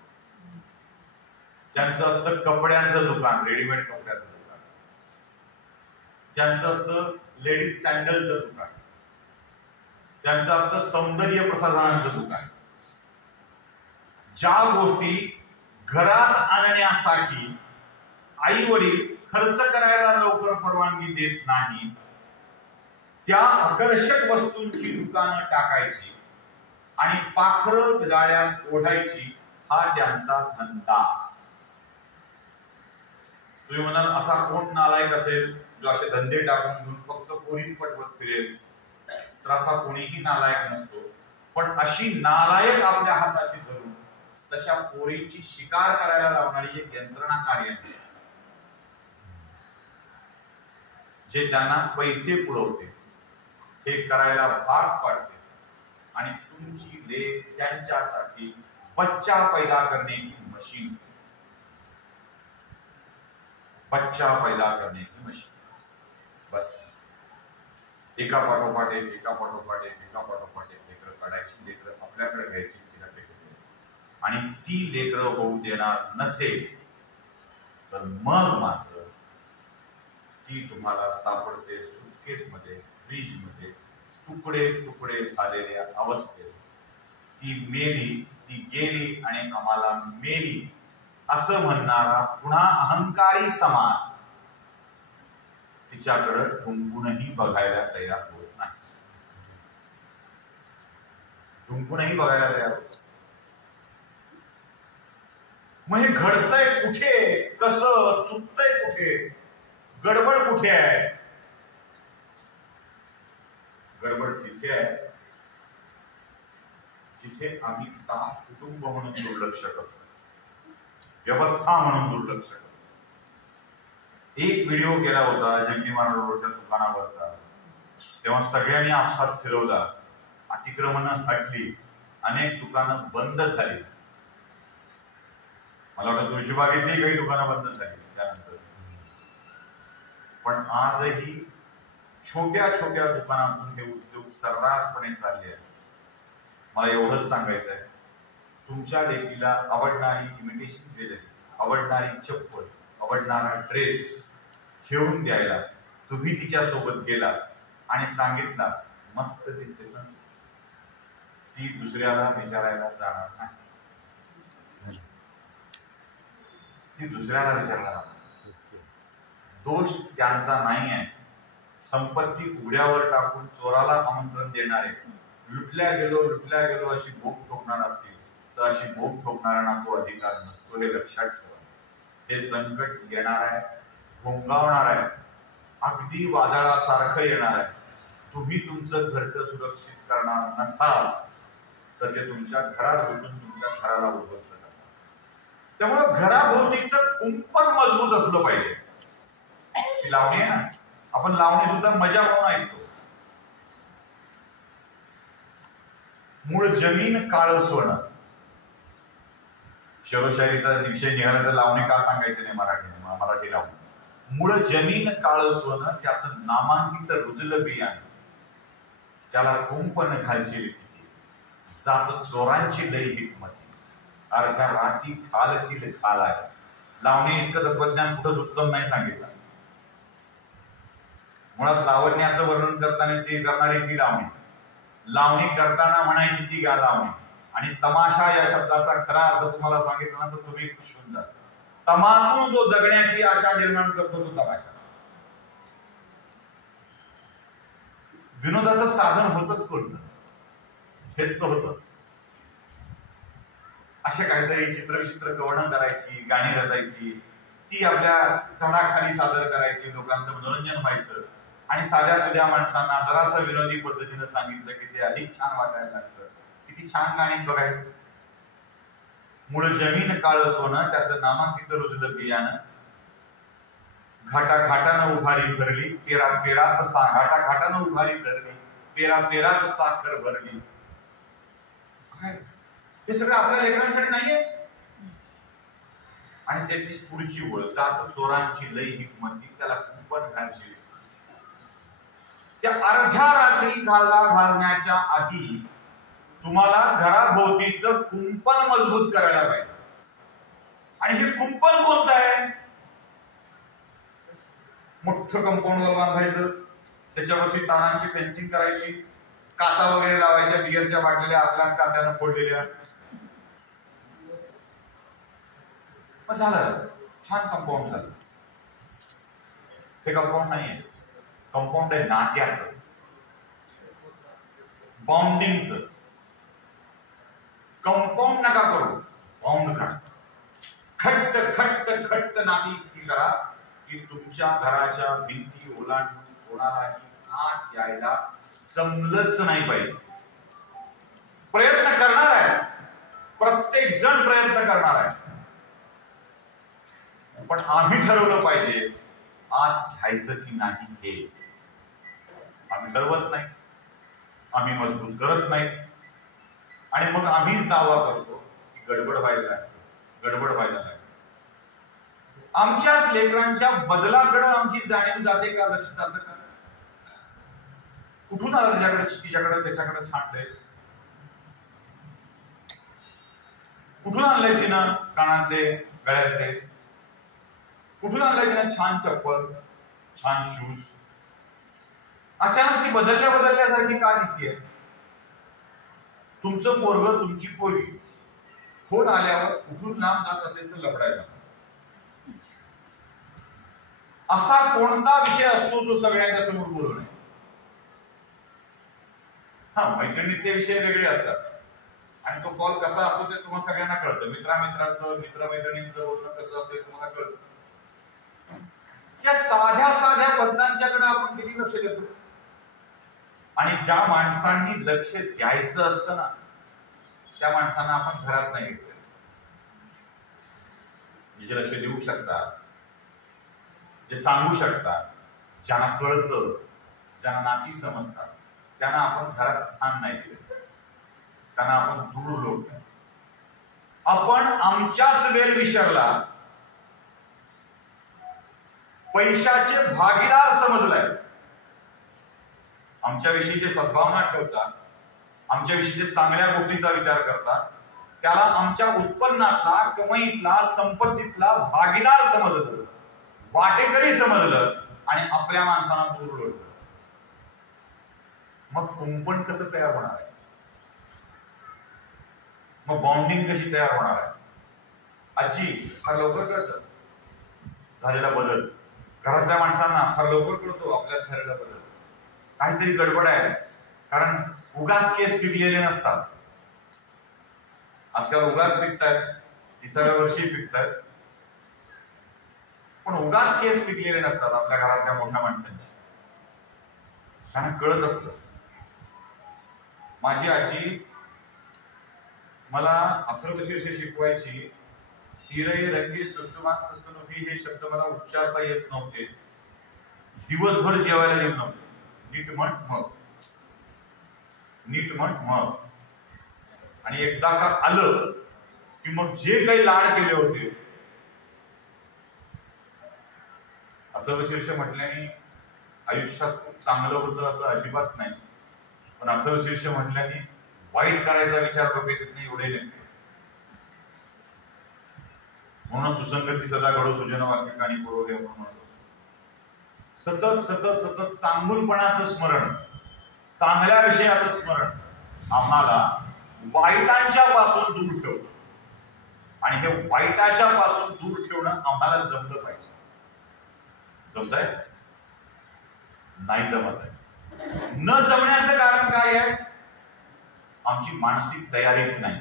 त्यांचं असतं कपड्यांचं दुकान, रेडीमेड कपड्याचं दुकान, त्यांचं असतं लेडीज सँडलचं दुकान, त्यांचं असतं सौंदर्य प्रसाधनांचं दुकान. ज्या गोष्टी घरात आणण्यासाठी आई वडील खर्च करायला लवकर परवानगी देत नाही, त्या आकर्षक वस्तूंची दुकानं टाकायची आणि पाखरं जाळ्यात ओढायची, हा त्यांचा धंदा. तुम्ही म्हणाल असा कोण नालायक असेल जो असे धंदे टाकून घेऊन फक्त पोरीच पटवत फिरेल? तर असा कोणीही नालायक नसतो. पण अशी नालायक आपल्या हाताशी धरून तशा पोरींची शिकार करायला लावणारी एक यंत्रणा कार्य जे त्यांना पैसे पुरवते, हे करायला भाग पाडते आणि तुमची लेक त्यांच्यासाठी बच्चा पैदा करने की मशीन, बच्चा पैदा करने की मशीन. बस एका पाठोपाठ एक, एका पाठोपाठ एक, एका पाठोपाठ एक लेकरं काढायची, लेकरं आपल्याकडे घ्यायची, तिला टेकायची. आणि ती लेकरं होऊ देणार नसेल तर मग मात्र ती तुम्हाला सापडते सुटकेस मध्ये, फ्रीज मध्ये तुकडे तुकडे झालेल्या अवस्थेत. ती मेली, ती गेली आणि आम्हाला मेली असं म्हणणारा पुन्हा अहंकारी समाज तिच्याकडे ठुंकूनही बघायला तयार होत नाही. ठुंकूनही बघायला तयार होत. मग हे घडतंय कुठे, कसं, चुकतंय कुठे, गडबड कुठे आहे? गडबड तिथे आहे जिथे आम्ही साफ कुटुंब म्हणून दुर्लक्ष करतो, व्यवस्था म्हणून दुर्लक्ष करतो. एक व्हिडिओ केला होता जंगलीमार रोडच्या दुकानावरचा, तेव्हा सगळ्यांनी आपसात फिरवला, अतिक्रमणं हटली, अनेक दुकानं बंद झाली. मला वाटतं तुळशीबागेतली काही दुकानं बंद झाली त्यानंतर. पण आजही छोट्या छोट्या दुकानातून हे उद्योग सर्रासपणे चालले आहेत. मला एवढंच सांगायचं आहे, तुमच्या लेकीला आवडणारी इमिटेशन ज्वेलरी, आवडणारी चप्पल, आवडणारा ड्रेस घेऊन द्यायला तुम्ही तिच्या सोबत गेला आणि सांगितला मस्त दिसतेस ना, ती दुसऱ्याला विचारायला जाणार नाही. ती दुसऱ्याला विचारणार नाही. दोष त्यांचा नाही आहे. संपत्ती उघड्यावर टाकून चोराला आमंत्रण देणारे लुटल्या गेलो अशी भोग ठोकणार असतील तर अशी भोग ठोकणाऱ्यांना तो अधिकार नसतो, हे लक्षात ठेवा. हे संकट येणार आहे, घोंगावणार आहे, अगदी वादळासारखं येणार आहे. तुम्ही तुमचं घरटं सुरक्षित करणार नसाल तर ते तुमच्या घरात घुसून तुमच्या घराला उद्ध्वस्त करणार. त्यामुळे घराभोवतीचं कुंपण मजबूत असलं पाहिजे. ती लावणी आहे ना, आपण लावणी सुद्धा मजा म्हणून ऐकतो. मूळ जमीन काळ सोनं, शेरोशायरीचा विषय निघाला तर लावणी का सांगायचे नाही मराठी लावणी. मूळ जमीन काळ सोनं, त्यातून नामांकित रुजलं बियाणं, त्याला कुंपण घालशील किती, जात चोरांची लई हिकमती, अर्ध्या राती खालतील खाल आहे. लावणी इतकं तत्वज्ञान कुठंच उत्तम नाही सांगितलं. मुळात लावण्याचं वर्णन करताना ती करणारी ती लावणी, लावणी करताना म्हणायची ती गा लावणी. आणि तमाशा या शब्दाचा खरा अर्थ तुम्हाला सांगितला ना तर तुम्ही खुश होऊन जा. तमातून जो जगण्याची आशा निर्माण करतो तो तमाशा. विनोदाचं साधन होतच कोणतं, हेच तो होतं. असे काहीतरी चित्रविचित्र कवणं करायची, गाणी रचायची, ती आपल्या चढाखाली सादर करायची, लोकांचं मनोरंजन व्हायचं. आणि साध्या सुध्या माणसांना जरासं विनोदी पद्धतीनं सांगितलं की ते अधिक छान वाटायला लागतं. किती छान गाणी बघायला. मूळ जमीन काळ सोनं, त्यातलं नामांकित रुजलं बियाणं, घाटा घाटानं उभारी भरली, पेरा पेरात घाटा घाटानं उभारी धरली, पेरा पेरात साखर भरली. हे सगळं आपल्या लेकरांसाठी नाहीये. आणि त्यातली पुढची ओळ, जात चोरांची लई हिकमती, त्याला कुंपण घालशील घालण्याच्या आधी तुम्हाला घराभोवतीचं कुंपण मजबूत करायला पाहिजे. आणि हे कुंपण कोणतं आहे? मोठं कंपाऊंड वॉल बांधायचं, त्याच्यावरची तारांची फेन्सिंग करायची, काचा वगैरे लावायच्या, बियरच्या बाटल्या आपल्याच कात्यानं फोडलेल्या. मग झालं, छान कंपाऊंड झालं. हे कंपाऊंड नाहीये, कंपाऊंड आहे नात्याचं, बाउंडिंगचं. कंपाऊंड नका करू, बाउंड करा. खट्ट खट्ट खट्ट नाती इतकी करा की तुमच्या घराच्या भिंती ओलांडून कोणालाही आत यायला जमलंच नाही पाहिजे. प्रयत्न करणार आहे, प्रत्येक जण प्रयत्न करणार आहे, पण आम्ही ठरवलं पाहिजे आत घ्यायचं की नाही. हे आम्ही ठरवत नाही, आम्ही मजबूत करत नाही, आणि मग आम्हीच दावा करतो की गडबड व्हायला आहे, गडबड व्हायला आहे. आमच्याच लेकरांच्या बदलाकडे आमची जाणीव जाते का, लक्ष जातं का? कुठून आला तिच्याकडे त्याच्याकडे छान ड्रेस? कुठून आणलंय तिनं कानातले, गळ्यातले? कुठून आणलंय तिनं छान चप्पल, छान शूज? अचानक ती बदलल्यासारखी का दिसतीये? तुमचं पोरग, तुमची पोरगी फोन आल्यावर कुठून लांब जात असेल तर लपडायचा. असा कोणता विषय असतो जो सगळ्यांच्या समोर बोलू नये? हा, मैत्रिणीतले विषय वेगळे असतात, आणि तो कॉल कसा असतो ते तुम्हाला सगळ्यांना कळतं. मित्राचं, मित्रमैत्रिणींचं बोलणं कसं असतं तुम्हाला कळतं. या साध्या साध्या बदलांच्याकडे आपण किती लक्ष देतो? आणि ज्या माणसांनी लक्ष द्यायचं असतं ना, त्या माणसांना आपण घरात नाही घेतलं. जे लक्ष देऊ शकतात, जे सांगू शकतात, ज्यांना कळतं, ज्यांना नाती समजतात, त्यांना आपण घरात स्थान नाही दिलं, त्यांना आपण दूर लोटलं. आपण आमच्याच वेलविषयला पैशाचे भागीदार समजलाय. आमच्याविषयीचे सद्भावना ठेवतात, आमच्याविषयीचे चांगल्या गोष्टीचा विचार करतात, त्याला आमच्या उत्पन्नातला, कमाईतला, संपत्तीतला भागीदार समजलं, वाटेकरी समजलं, आणि आपल्या माणसांना दूर लोटलं. मग कुंपण कसं तयार होणार आहे? मग बाउंडिंग कशी तयार होणार आहे? आजी फार लवकर कळतं झालेला बदल, घरातल्या माणसांना फार लवकर कळतो आपल्यात झालेला बदल. काहीतरी गडबड आहे, कारण उगाच केस पिकलेले नसतात. आजकाल उगाच पिकतायत, 30व्या वर्षी पिकतायत, पण उगाच केस पिकलेले नसतात आपल्या घरातल्या मोठ्या माणसांची. त्यांना कळत असतं. माझी आजी मला अथर्वशीर्ष शिकवायची. स्थिरय रंगी सृष्टवान सस्तनुभी हे शब्द मला उच्चारता येत नव्हते. दिवसभर जेवायला येत नव्हते. नीट म्हण मग, नीट म्हण मग. आणि एकदा का आलं की मग जे काही लाड केले होते, अथर्वशीर्ष म्हटल्याने आयुष्यात खूप चांगलं होतं असं अजिबात नाही, पण अथर्वशीर्ष म्हटल्याने वाईट करायचा विचार डोक्यात येत नाही एवढे नाही. म्हणून सुसंगती सदा घडो सुजन वाक्य आणि पुरवले म्हणून सतत सतत सतत चांगुलपणाचं स्मरण, चांगल्या विषयाचं स्मरण आम्हाला वाईटांच्या पासून दूर ठेवतं. आणि हे वाईटाच्या पासून दूर ठेवणं आम्हाला जमलं पाहिजे. जमतंय? नाही जमत आहे. न जमण्याचं कारण काय आहे? आमची मानसिक तयारीच नाही.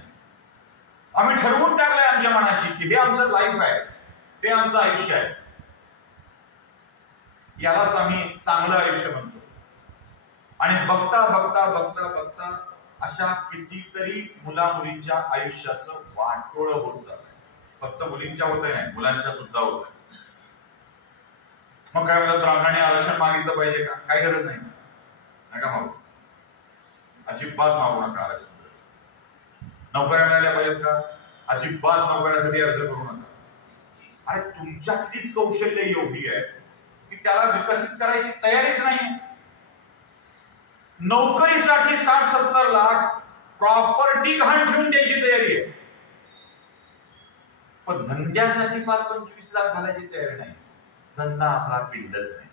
आम्ही ठरवून टाकलंय आमच्या मनाशी की हे आमचं लाईफ आहे, हे आमचं आयुष्य आहे, यालाच आम्ही चांगलं आयुष्य म्हणतो. आणि बघता बघता बघता बघता अशा कितीतरी मुला मुलींच्या आयुष्याचं वाटोळ होत जात. फक्त मुलींच्या होत नाही, मुलांच्या सुद्धा होत. मग काय म्हणतात, रंगाने आरक्षण मागितलं पाहिजे का? काय गरज नाही, नका मागू, अजिबात मागू नका आरक्षण. नोकऱ्या मिळाल्या पाहिजेत का? अजिबात नोकऱ्यासाठी अर्ज करू नका. अरे तुमच्यातलीच कौशल्य एवढी आहे की त्याला विकसित करायची तयारीच नाही. नोकरीसाठी 60-70 लाख प्रॉपर्टी गहाण ठेवून द्यायची तयारी आहे, पण धंद्यासाठी 5-25 लाख घालायची तयारी नाही. धंदा आपला पिंडच नाही.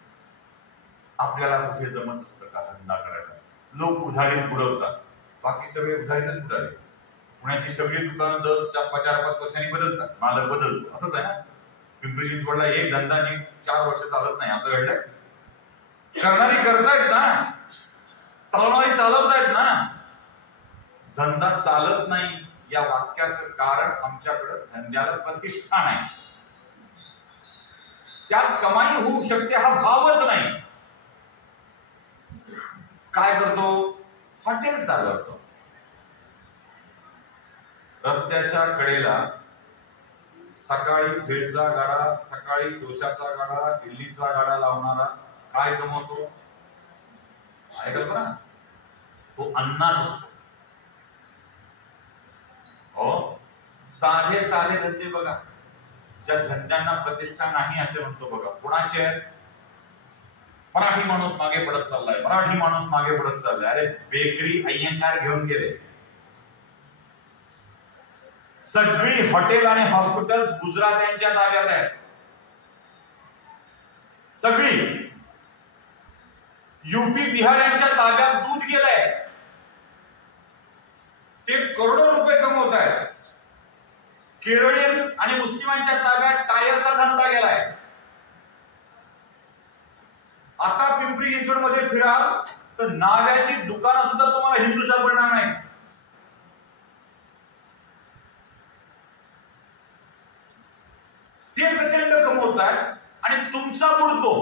आपल्याला कुठे जमत असतं का धंदा करायला? लोक उधारी पुरवतात, बाकी सगळे उधारीतच उधारी. पुण्याची सगळी दुकानं दर 4-5 वर्षांनी बदलतात, मालक बदलतो. असंच आहे ना. पिंपरी चिंचवडला एक धंदा 4 वर्ष चालत नाही असं घडलंय. करणारी करतायत ना, चालवणारी चालवतायत ना. धंदा चालत नाही या वाक्याचं कारण आमच्याकडे धंद्याला प्रतिष्ठा नाही, त्यात कमाई होऊ शकते हा भावच नाही. काय करतो? हॉटेल चालवतो. रस्त्याच्या कडेला सकाळी भेळचा गाडा, सकाळी डोशाचा गाडा, इडलीचा गाडा लावणारा काय कमवतो? ऐकलं ना, तो अन्नाच असतो. हो, साधे साधे धंदे बघा, ज्या धंद्यांना प्रतिष्ठा नाही असे म्हणतो बघा, कोणाचे आहेत? मराठी माणूस मागे पडत चाललाय, मराठी माणूस मागे पडत चाललाय. अरे बेकरी अय्यंगार घेऊन गेले. सगळी हॉटेल आणि हॉस्पिटल गुजरात्यांच्या ताब्यात आहेत. सगळी यूपी बिहार ताब्यात दूध गेलंय. ते करोडो रुपये कमवत आहेत. केरळीयन आणि मुस्लिमांच्या ताब्यात टायरचा धंदा गेलाय. आता पिंपरी चिंचवड मध्ये फिराल तर नाव्याची दुकानं सुद्धा तुम्हाला हिंदू सापडणार नाही. ते प्रचंड कमवतात आणि तुमचा बुडतो.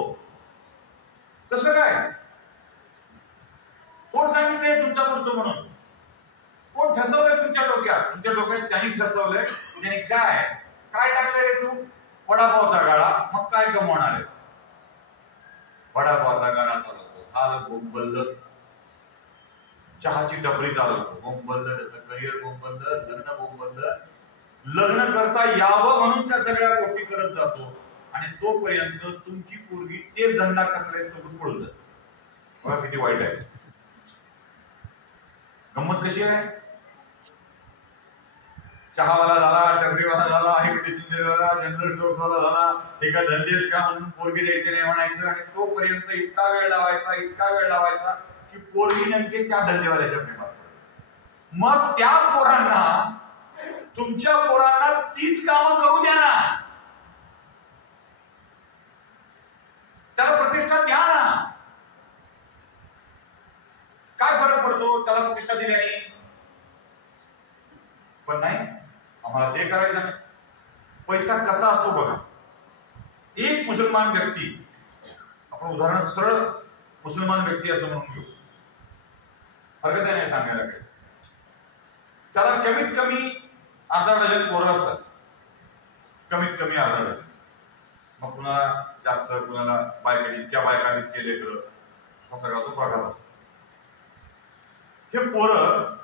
कसं काय? कोण सांगितलंय तुमचा बुडतो म्हणून? कोण ठसवलंय तुमच्या डोक्यात? तुमच्या डोक्यात त्यांनी ठसवलंय. त्याने काय काय टाकलंय तू? वडापावचा गाडा. मग काय कमवणार आहेस? वडापावचा गाडा चालवतो, झालं बोंबललं. चहाची टपरी चालवतो, बोंबललं. त्याचं करिअर बोंबललं, लग्न बोंबललं. लग्न करता यावं म्हणून त्या सगळ्या गोष्टी करत जातो आणि तोपर्यंत तुमची पोरगी ते धंदा करणाऱ्यासोबत पळून जाते. बघा किती वाईट आहे. गंमत कशी आहे? चहावाला झाला, टपरीवाला झाला, जनरल स्टोअर्सवाला झाला, एका धंदेत का म्हणून पोरगी द्यायची नाही म्हणायचं आणि तोपर्यंत इतका वेळ लावायचा की पोरगी नेमके त्या धंदेवाल्याच्या प्रेमात पडते. मग त्या पोरांना, तुमच्या पोरांना तीच कामं करू द्या ना, त्याला प्रतिष्ठा द्या ना. काय फरक पडतो त्याला प्रतिष्ठा दिल्याने? पण नाही, आम्हाला ते करायचं नाही. पैसा कसा असतो बघा. एक मुसलमान व्यक्ती, आपण उदाहरण सरळ मुसलमान व्यक्ती असं म्हणून घेऊ, हरकत नाही सांगायला काहीच. त्याला कमीत कमी 10 डझन पोरं असतात, कमीत कमी 10 डझन. मग कुणाला जास्त, कुणाला बायका, जितक्या बायका तितके लेकरं, हा सगळा तो प्रकार असतो. हे पोरं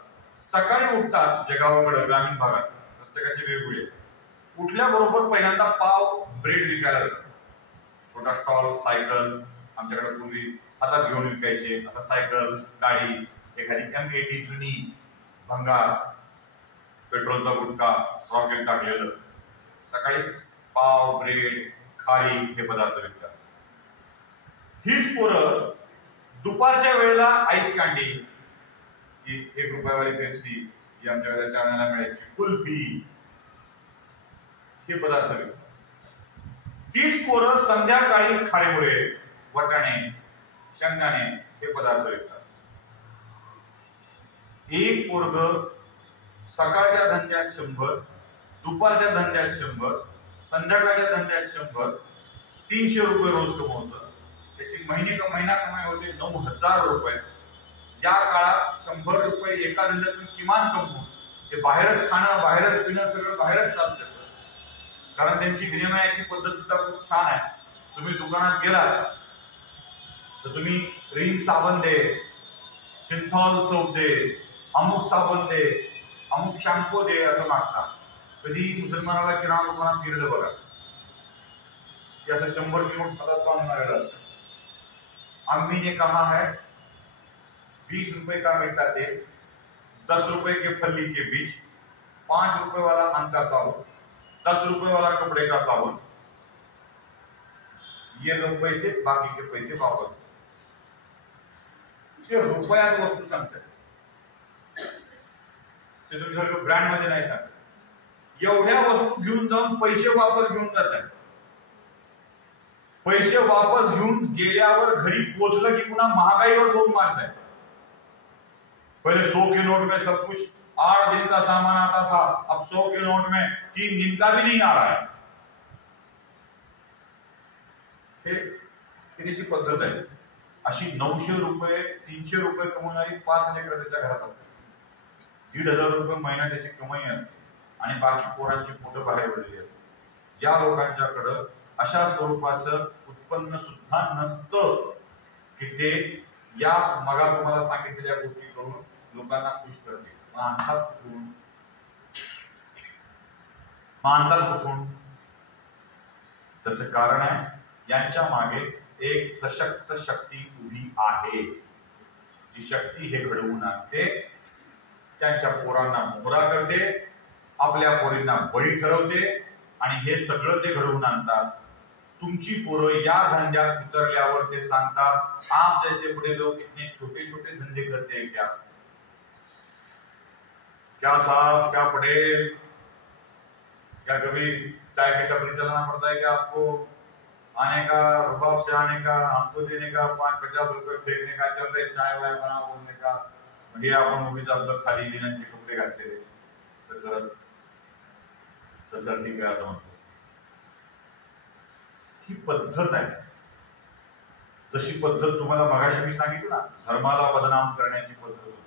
सकाळी उठतात, जे गावाकडे ग्रामीण भागात प्रत्येकाचे वेगवेगळे. उठल्याबरोबर पहिल्यांदा पाव ब्रेड विकायला जातात. छोटा स्टॉल, सायकल. आमच्याकडे पूर्वी हातात घेऊन विकायचे, आता सायकल, गाडी, एखादी M80 जुनी, भंगार, पेट्रोलचा गुटखा, रॉकेट टाकलेलं. सकाळी पाव, ब्रेड, खारी हे पदार्थ विकतात. हीच पोरं दुपारच्या वेळेला आईस कांडी, 1 रुपयावाली पेप्सी, जी आमच्या वेळेला चालण्याला मिळायची, कुल्फी, हे पदार्थ विकतात. तीच पोरं संध्याकाळी खारीमुळे, वटाणे, शेंगदाणे हे पदार्थ विकतात. एक पोरग सकाळच्या धंद्यात 100, दुपारच्या धंद्यात 100, संध्याकाळच्या धंद्यात 100, 300 रुपये रोज कमवतं. त्याची महिना कमाई होते 9,000 रुपये. या काळात 100 रुपये एका धंद्यातून किमान कमवून ते बाहेरच खाणं, बाहेरच पिणं, सगळं बाहेरच चालतं. कारण त्यांची विनिमयाची पद्धत सुद्धा खूप छान आहे. तुम्ही दुकानात गेलात तर तुम्ही रिन साबण दे, सिंथॉल सोप दे, अमुक साबण दे, अमुक शॅम्पू दे असं मागता. कधी मुसलमानाला किराणा दुकानात फिरलं बघा की असं 100ची नोट हातात बांधून आलेलं असतं. आम्ही ने कहा है ₹20 का मिलता तेल, ₹10 के फली के बीज, ₹5 वाला अन्न का साबुन, ₹10 वाला कपड़े का साबुन, ये लोग पैसे, बाकी के पैसे वापस. ते रुपयात वस्तू सांगतात, ते तुम्ही ब्रँड मध्ये नाही सांगत. एवढ्या वस्तू घेऊन जाऊन पैसे वापस घेऊन जातात. पैसे वापस घेऊन गेल्यावर घरी पोहोचलं की पुन्हा महागाईवर बोंब मारताय. पहले 100 की नोट में सब कुछ, 8 दिन का सामान आता था, अब 100 की नोट में 3 दिन का भी नहीं आ रहा है. हे कितीची पद्धत आहे. अशी ₹900 ₹300 कमवणारी 5 लेकरं त्याच्या घरात असतात. ₹1,500 महिना त्याची कमाई असते आणि बाकी पोरांची पोटं बाहेर पडलेली असते. या लोकांच्याकडं अशा स्वरूपाचं उत्पन्न सुद्धा नसतं की ते या मगा तुम्हाला सांगितलेल्या गोष्टी करून लोकांना खुश करते. मानतात कुठून? त्याचं कारण आहे, यांच्या मागे एक सशक्त शक्ती उभी आहे. जी शक्ती हे घडवून आणते, त्यांच्या पोरांना मोहरा करते, आपल्या पोरींना बळी ठरवते आणि हे सगळं ते घडवून आणतात. तुमची पोरं या धंद्यात उतरल्यावर ते सांगतात, आप जैसे बड़े लोग इतने छोटे छोटे धंधे करते हैं क्या साहब, क्या पटेल, क्या कभी चाय की टपरी चलाना पड़ता है क्या आपको? आने का, रुबाब से आने का, हमको देने का, 5-50 रुपये फेकने का, चल रहे चाय वाय बना बोलने का, म्हणजे आपण उगीच आपलं खाली लिनांचे कपडे घातले असं करत चल ठीक आहे असं म्हणतो. ही पद्धत आहे. जशी पद्धत तुम्हाला मगाशी मी सांगितलं ना, धर्माला बदनाम करण्याची पद्धत होती,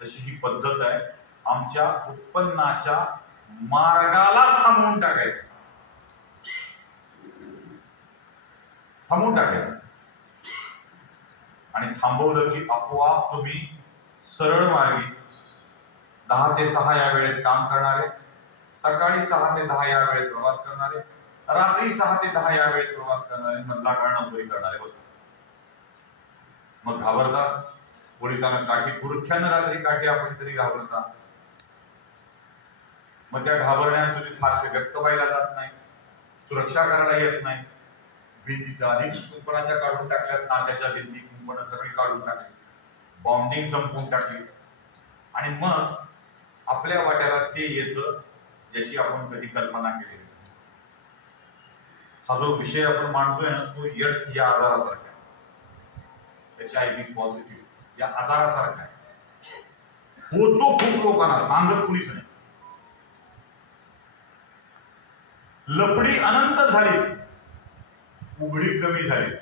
तशी ही पद्धत आहे. आमच्या उत्पन्नाच्या मार्गाला थांबवून टाकायचं. आणि थांबवलं की आपोआप तुम्ही सरळ मार्गी 10 ते 6 या वेळेत काम करणारे, सकाळी 6 ते 10 या वेळेत प्रवास करणारे, रात्री 6 ते 10 या वेळेत प्रवास करणारे, मधला काळ नोकरी करणारे होते. मग घाबरता, पोलिसांना काठी, गुरख्यानं रात्री काठी आपण तरी घाबरता. मग त्या घाबरण्यात तुम्ही फारसे व्यक्त व्हायला जात नाही, सुरक्षा करायला येत नाही. भिंती आधीच कुंपणाच्या काढून टाकल्यात, नात्याच्या भिंती कुंपण सगळी काढून टाकली, बॉम्बिंग संपवून टाकली आणि मग आपल्या वाट्याला ते येतं ज्याची आपण कधी कल्पना केली. हा जो विषय आपण मांडतोय ना, तो एड्स या आजारासारखा आहे, HIV पॉझिटिव्ह या आजारासारखा आहे. होतो खूप लोकांना, सांगत कुणीच नाही. लफडी अनंत झाली, उघडी कमी झाली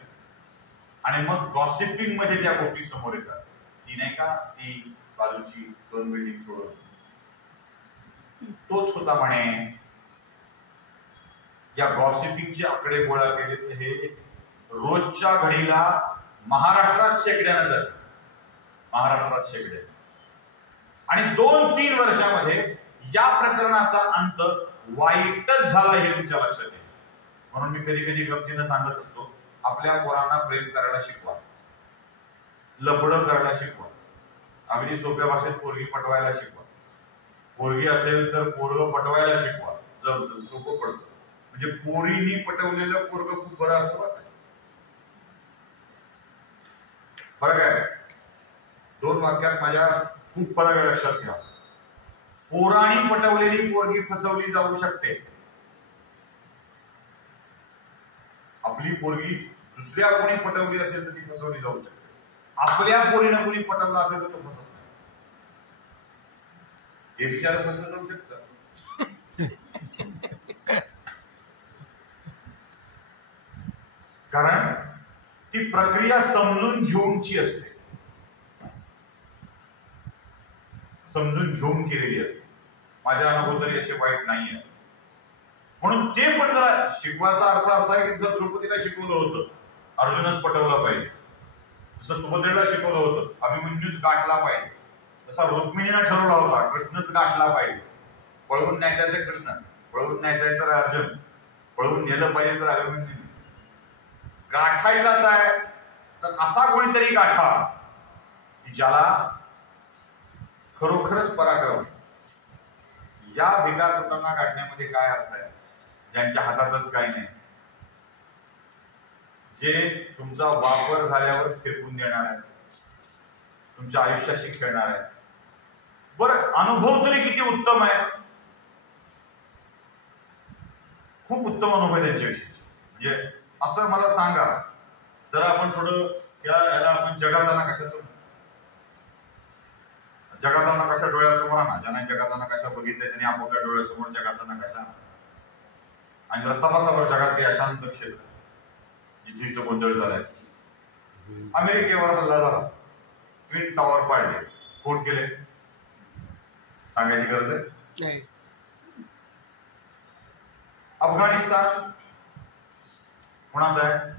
आणि मग गॉसिपिंग मध्ये त्या गोष्टी समोर येतात. ती नाही का, ती बाजूची 2 बिल्डिंग सोडून तोच होता म्हणे. या गॉसिपिंगचे आकडे गोळा केले तर हे रोजच्या घडीला महाराष्ट्रात शेकड्यानं जात, महाराष्ट्रात शेकड्या. आणि 2-3 वर्षामध्ये या प्रकरणाचा अंत वाईटच झाला हे तुमच्या लक्षात येईल. म्हणून मी कधी कधी गमतीनं सांगत असतो, आपल्या पोरांना प्रेम करायला शिकवा, लफडं करायला शिकवा, अगदी सोप्या भाषेत पोरगी पटवायला शिकवा. पोरगी असेल तर पोरग पटवायला शिकवा, जर सोपं पडतं. म्हणजे पोरीनी पटवलेलं पोरग खूप बरं असतं बरं. फरक आहे 2 वाक्यात, माझ्या खूप फरक आहे, लक्षात घ्या. पोराणी पटवलेली पोरगी फसवली जाऊ शकते. आपली पोरगी दुसऱ्या कोणी पटवली असेल तर ती फसवली जाऊ शकते. आपल्या पोरीनं कोणी पटवला असेल तर तो फसवत नाही. हे विचार फसलं जाऊ शकतं. कारण ती प्रक्रिया समजून घेऊनची असते, समजून घेऊन केलेली असते. माझ्या अनुभव तरी असे वाईट नाहीये. म्हणून ते पण जरा शिकवायचा अर्थ असा आहे की जसं द्रौपदीला शिकवलं होतं अर्जुनच पटवला पाहिजे, जसं सुभद्रेला शिकवलं होतं अभिमन्यूच गाठला पाहिजे, तसा रुक्मिणीनं ठरवला होता कृष्णच गाठला पाहिजे. पळवून न्यायचा तर कृष्ण, पळवून न्यायचा तर अर्जुन, पळवून नेलं पाहिजे तर अभिमन्यू. गाठायचाच आहे तर असा कोणीतरी गाठा की ज्याला खरोखरच पराक्रम आहे. या भिकातुटांना काढण्यामध्ये काय अर्थ आहे? ज्यांच्या हातातच काय नाही, जे तुमचा वापर झाल्यावर फेकून देणार आहे, तुमच्या आयुष्याशी खेळणार आहे. बरं, अनुभव तरी किती उत्तम आहे, खूप उत्तम अनुभव आहे त्यांच्याविषयी. म्हणजे असं मला सांगा, जर आपण थोडं याला आपण जगाचा नकाशा समजू, जगाचा नकाशा डोळ्यासमोर आणा. ज्यांना जगाचा नकाशा बघितलाय त्यांनी आपोपल्या डोळ्यासमोर जगाचा नकाशा, आणि जर तपासावर जगातले अशांत क्षेत्र जिथे इथं गोंधळ झालाय. अमेरिकेवर हल्ला झाला, ट्विन टॉवर पाडले, कोण केले सांगायची गरज आहे? अफगाणिस्तान कोणाचा आहे?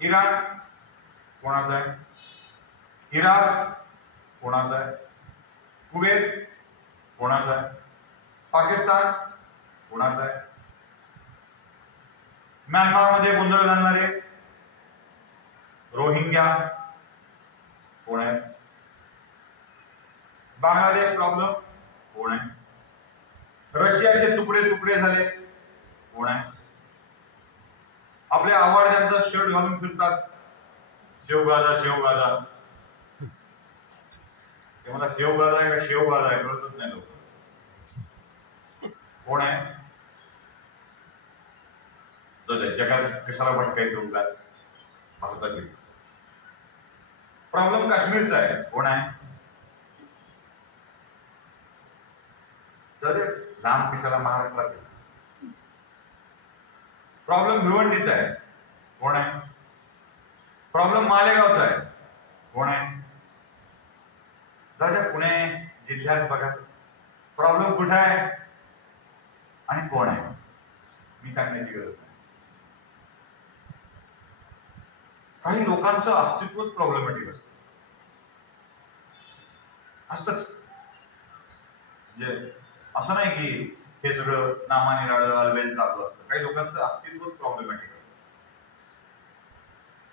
इराण कोणाचा आहे? इराक कोणाचा आहे? कुवेत कोणाचा आहे? पाकिस्तान कोणाचा आहे? म्यानमारमध्ये गोंधळ घालणारे रोहिंग्या कोण आहे? बांगलादेश प्रॉब्लेम कोण आहे? रशियाचे तुकडे तुकडे झाले कोण आहे? आपल्या आवाड्यांचा शर्ट घालून फिरतात, शेवगाजा शेवगाजा. ते मला शेवगाजा आहे का शेवगाजा आहे कळतच नाही लोक. कोण आहे? जगात कशाला भटकायचं उगाच. भारतातील प्रॉब्लेम काश्मीरचा आहे, कोण आहे? तर लांब कशाला महाराष्ट्रात. प्रॉब्लेम भिवंडीचा आहे, कोण आहे? प्रॉब्लेम मालेगावचा आहे, कोण आहे? जरा पुणे जिल्ह्यात बघा प्रॉब्लेम कुठे आहे आणि कोण आहे, मी सांगण्याची गरज नाही. काही लोकांचं अस्तित्वच प्रॉब्लेमॅटिक असतं, असतच. म्हणजे असं नाही की हे सगळं नामाने राडं अलबेल चालू असतं. काही लोकांचं अस्तित्वच प्रॉब्लेमॅटिक असतं.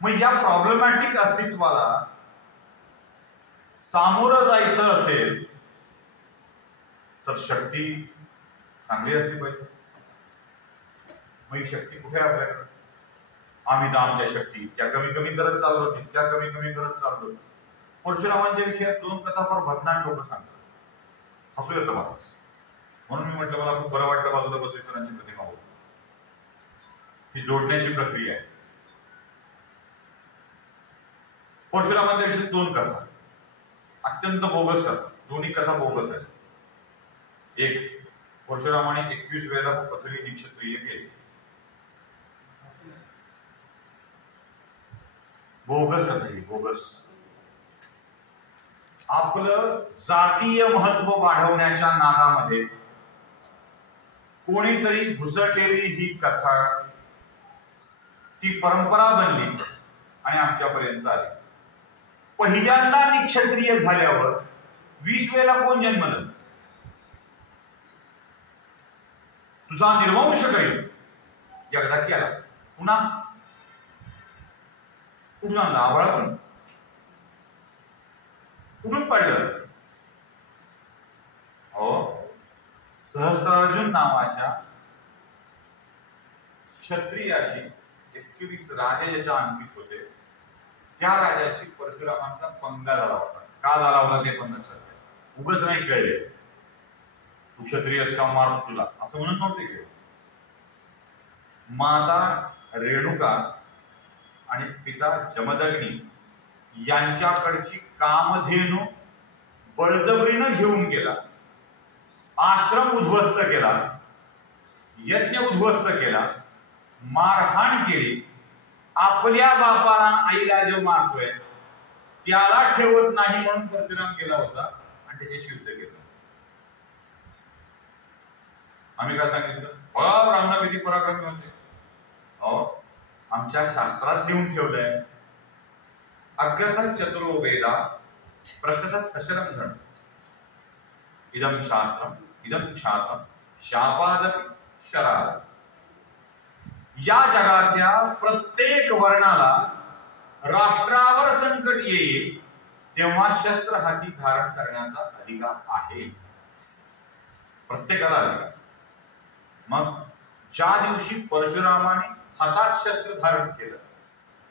मग या प्रॉब्लेमॅटिक अस्तित्वाला सामोरं जायचं असेल तर शक्ती चांगली असली पाहिजे. मग ही शक्ती कुठे आहे आपल्याकडे? आम्ही तर आमच्या शक्ती त्या कमी कमी करत चाललो, त्या कमी कमी करत चाललो. परशुरामांच्या विषयात 2 कथा फार भदनाट लोक सांगतात, हसू येतं मला. म्हणून मी म्हटलं मला खूप बरं वाटलं बाजूला बसवेश्वरांची प्रतिमा होती. ही जोडण्याची प्रक्रिया आहे. परशुरामांच्या विषयी 2 कथा अत्यंत बोगस कथा, दोन्ही कथा बोगस आहेत. एक, परशुरामाने 21 वेळेला पृथ्वी निक्षत्रिय केली, बोगस कथा ही, बोगस. आपलं जातीय महत्व वाढवण्याच्या नादामध्ये कोणीतरी घुसळलेली ही कथा ती परंपरा बनली आणि आमच्यापर्यंत आली. पहिल्यांदा निक्षत्रिय झाल्यावर 20 वेळेला कोण जन्मलं? तुझा निर्वंश करील एकदा केला, पुन्हा कुठून आणला? आभाळातून. कुठून पडलं? हो, सहस्त्रार्जुन नावाच्या क्षत्रियाशी 21 राजे ज्याच्या अंकित होते, त्या राजाशी परशुरामांचा पंगा झाला होता. का झाला होता ते पण लक्षात घ्या. उगाच नाही खेळले, तू क्षत्रियस का मार तुला असं म्हणत नव्हते खेळ. माता रेणुका आणि पिता जमदग्नी यांच्याकडची कामधेनू बळजबरीनं घेऊन गेला, आश्रम उद्ध्वस्त केला, यज्ञ उद्ध्वस्त केला, मारहाण केली. आपल्या बापाला आईला जो मारतोय त्याला ठेवत नाही म्हणून परशुराम गेला होता आणि त्याच्याशी युद्ध केलं. आम्ही काय सांगितलं? बघा ब्राह्मण किती पराक्रमी होते. हो, आमच्या शास्त्रात लिहून ठेवलंय, अग्रतः चतुरो वेदा प्रश्नतः सशरम धन इदम शास्त्रम इदम क्षात्रम शापादपि शराद. या जगातल्या प्रत्येक वर्णाला राष्ट्रावर संकट येईल तेव्हा शस्त्र हाती धारण करण्याचा अधिकार आहे, प्रत्येकाला अधिकार. मग ज्या दिवशी परशुरामाने हातात शस्त्र धारण केलं,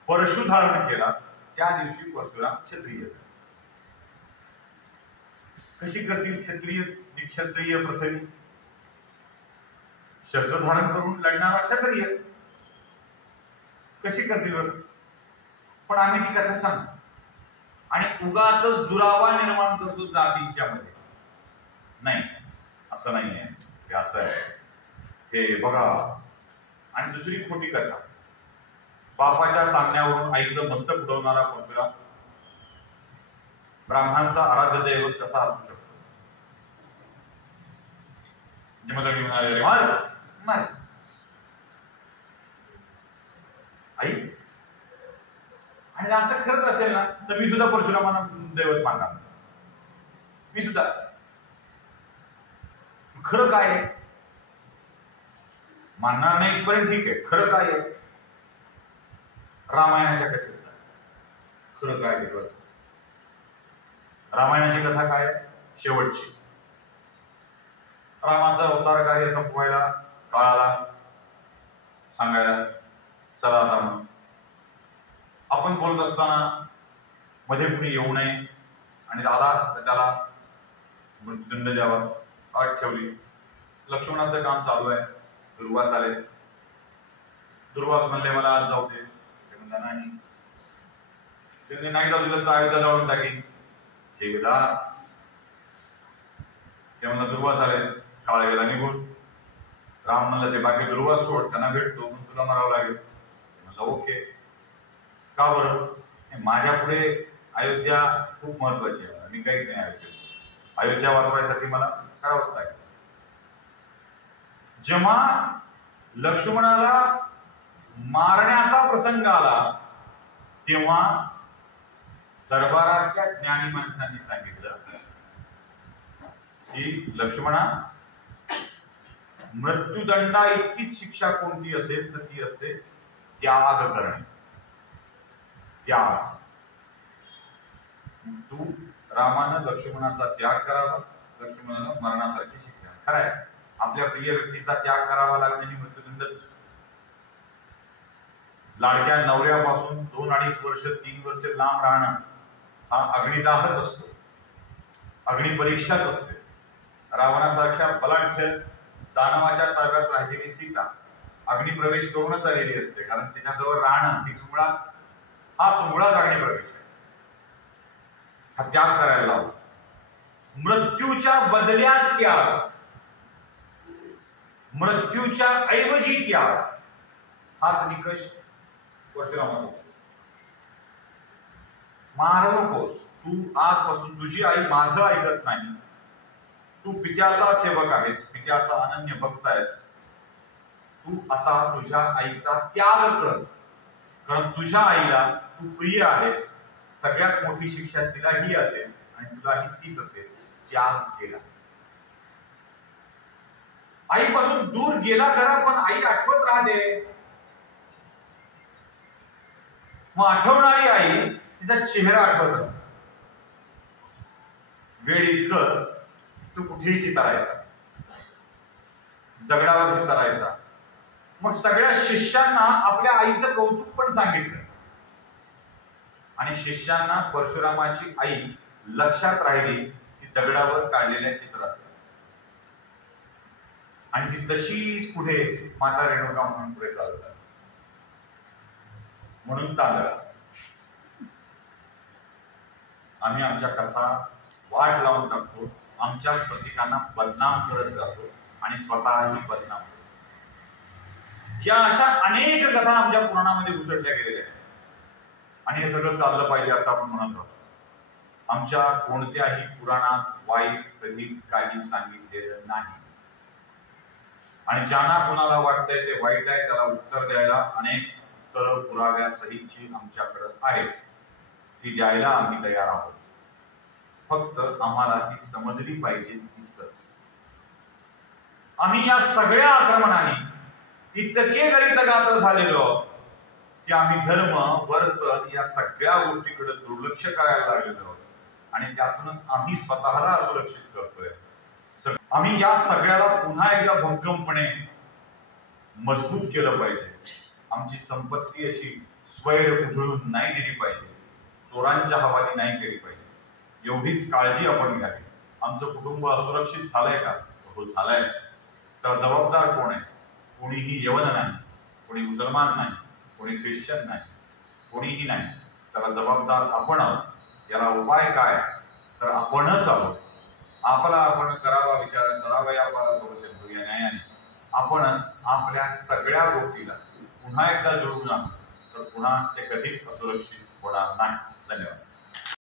परशु धारण केला, त्या दिवशी परशुराम क्षत्रिय. कशी करतील क्षत्रिय निक्षत्रिय प्रथमी? शस्त्र धारण करून लढणारा क्षत्रिय कशी करतील बरं? पण आम्ही ती कथा सांगतो आणि उगाच दुरावा निर्माण करतो जातींच्या मध्ये. नाही, असं नाही आहे, हे असं आहे, हे बघा. आणि दुसरी खोटी कथा, बापाच्या सांगण्यावरून आईचं मस्तक उडवणारा परशुराम ब्राह्मणांचा आराध्य दैवत कसा असू शकतो? म्हणाले मार मार आई. आणि असं खरंच असेल ना तर मी सुद्धा परशुरामांना दैवत मानणार, मी सुद्धा. खरं काय आहे मानणार नाही इथपर्यंत ठीक आहे. खरं काय आहे रामायणाच्या कथेचं, खरं काय आहे? रामायणाची कथा काय आहे? शेवटची रामाचं अवतार कार्य संपवायला काळाला सांगायला चला आता म्हणून आपण बोलत असताना मध्ये कुणी येऊ नये आणि आला तर त्याला मृत्युदंड द्यावा, अट ठेवली. लक्ष्मणाचं काम चालू आहे, दुर्वास आले. दुर्वास म्हणले मला आज जाऊ दे. ते म्हणला नाही. त्यांनी नाही जाऊ दिलं तर अयोध्या जाऊन टाकीन. ठेकेदार ते म्हणला दुर्वास आले, काळ गेला निघून. राम म्हणलं ते बाकी दुर्वास सोड, त्यांना भेटतो पण तुला मरावं लागेल. म्हणलं ओके. का बरं? माझ्या पुढे अयोध्या खूप महत्वाची आहे आणि काहीच नाही. अयोध्या वाचवायसाठी मला करावंच लागेल. जेव्हा लक्ष्मणाला मारण्याचा प्रसंग आला तेव्हा दरबारातल्या ज्ञानी माणसांनी सांगितलं की लक्ष्मणा, मृत्यूदंडा इतकीच शिक्षा कोणती असेल तर ती असते त्याग करणे. त्याग. तू रामानं लक्ष्मणाचा त्याग करावा, लक्ष्मणाला मरणासारखी शिक्षा. खरं आहे, आपल्या प्रिय व्यक्तीचा त्याग करावा लागणे मृत्यूदंडच असतो. लाडक्या नवऱ्यापासून 2-2.5 वर्ष 3 वर्ष लांब राहणं हा अग्निदाहच असतो, अग्निपरीक्षाच असते. रावणासारख्या बलाढ्य दानवाच्या ताब्यात राहिलेली सीता अग्निप्रवेश करूनच आलेली असते, कारण त्याच्याजवळ राहणं हाच मुळात अग्निप्रवेश आहे. हा त्याग करायला लावतो. मृत्यूच्या बदल्यात त्याग, मृत्यूच्या ऐवजी त्याग, हाच निकष परशुरामाचा. मार नकोस. तू आजपासून तुझी आई माझं ऐकत नाही, तू पित्याचा सेवक आहेस, पित्याचा अनन्य भक्त आहेस. तू आता तुझ्या आईचा त्याग कर, कारण तुझ्या आईला तू प्रिय आहेस. सगळ्यात मोठी शिक्षा तिला ही असेल आणि तुलाही तीच असेल. त्याग केला. आईपासून दूर गेला खरा, पण आई आठवत राहते. मग आठवणारी आई तिचा चेहरा आठवत राहते. वेळ इतकं तू कुठेही चितारायचा, दगडावर चितारायचा. मग सगळ्या शिष्यांना आपल्या आईचं कौतुक पण सांगितलं आणि शिष्यांना परशुरामाची आई लक्षात राहिली ती दगडावर काढलेल्या चित्रात. आणि ती तशीच पुढे माता रेणुका म्हणून पुढे चालत. म्हणून तांदळा आम्ही आमच्या कथा वाट लावून टाकतो, आमच्या प्रतीकांना बदनाम करत जातो आणि स्वतःही बदनाम करतो. या अशा अनेक कथा आमच्या पुराणामध्ये घुसळल्या गेलेल्या आहेत आणि हे सगळं चाललं पाहिजे असं आपण म्हणत राहतो. आमच्या कोणत्याही पुराणात वाईट कधीच काही सांगितलेलं नाही. आणि ज्यांना कोणाला वाटतंय ते वाईट आहे त्याला उत्तर द्यायला अनेक पुराव्यासहितची आमच्याकडे आहे, ती द्यायला आम्ही तयार आहोत. फक्त आम्हाला ती समजली पाहिजे इतकंच. आम्ही या सगळ्या आक्रमणाने इतके गरितगात्र झालेलो की आम्ही धर्म वर्तन या सगळ्या गोष्टीकडे दुर्लक्ष करायला लागलेलो आहोत आणि त्यातूनच आम्ही स्वतःला असुरक्षित करतोय. आम्ही या सगळ्याला पुन्हा एकदा भक्कमपणे मजबूत केलं पाहिजे. आमची संपत्ती अशी स्वैर उधळून नाही दिली पाहिजे, चोरांच्या हवाली नाही केली पाहिजे. एवढीच काळजी आपण घ्यावी. आमचं कुटुंब असुरक्षित झालंय का? हो झालंय. तर जबाबदार कोण आहे? कोणीही यवन नाही, कोणी मुसलमान नाही, कोणी ख्रिश्चन नाही, कोणीही नाही. त्याला जबाबदार आपण आहोत. याला उपाय काय? तर आपणच आहोत. आपला आपण करावा विचार करावा या न्यायाने आपणच आपल्या सगळ्या गोष्टीला पुन्हा एकदा जुळवून आणू तर पुन्हा ते कधीच असुरक्षित होणार नाही. धन्यवाद.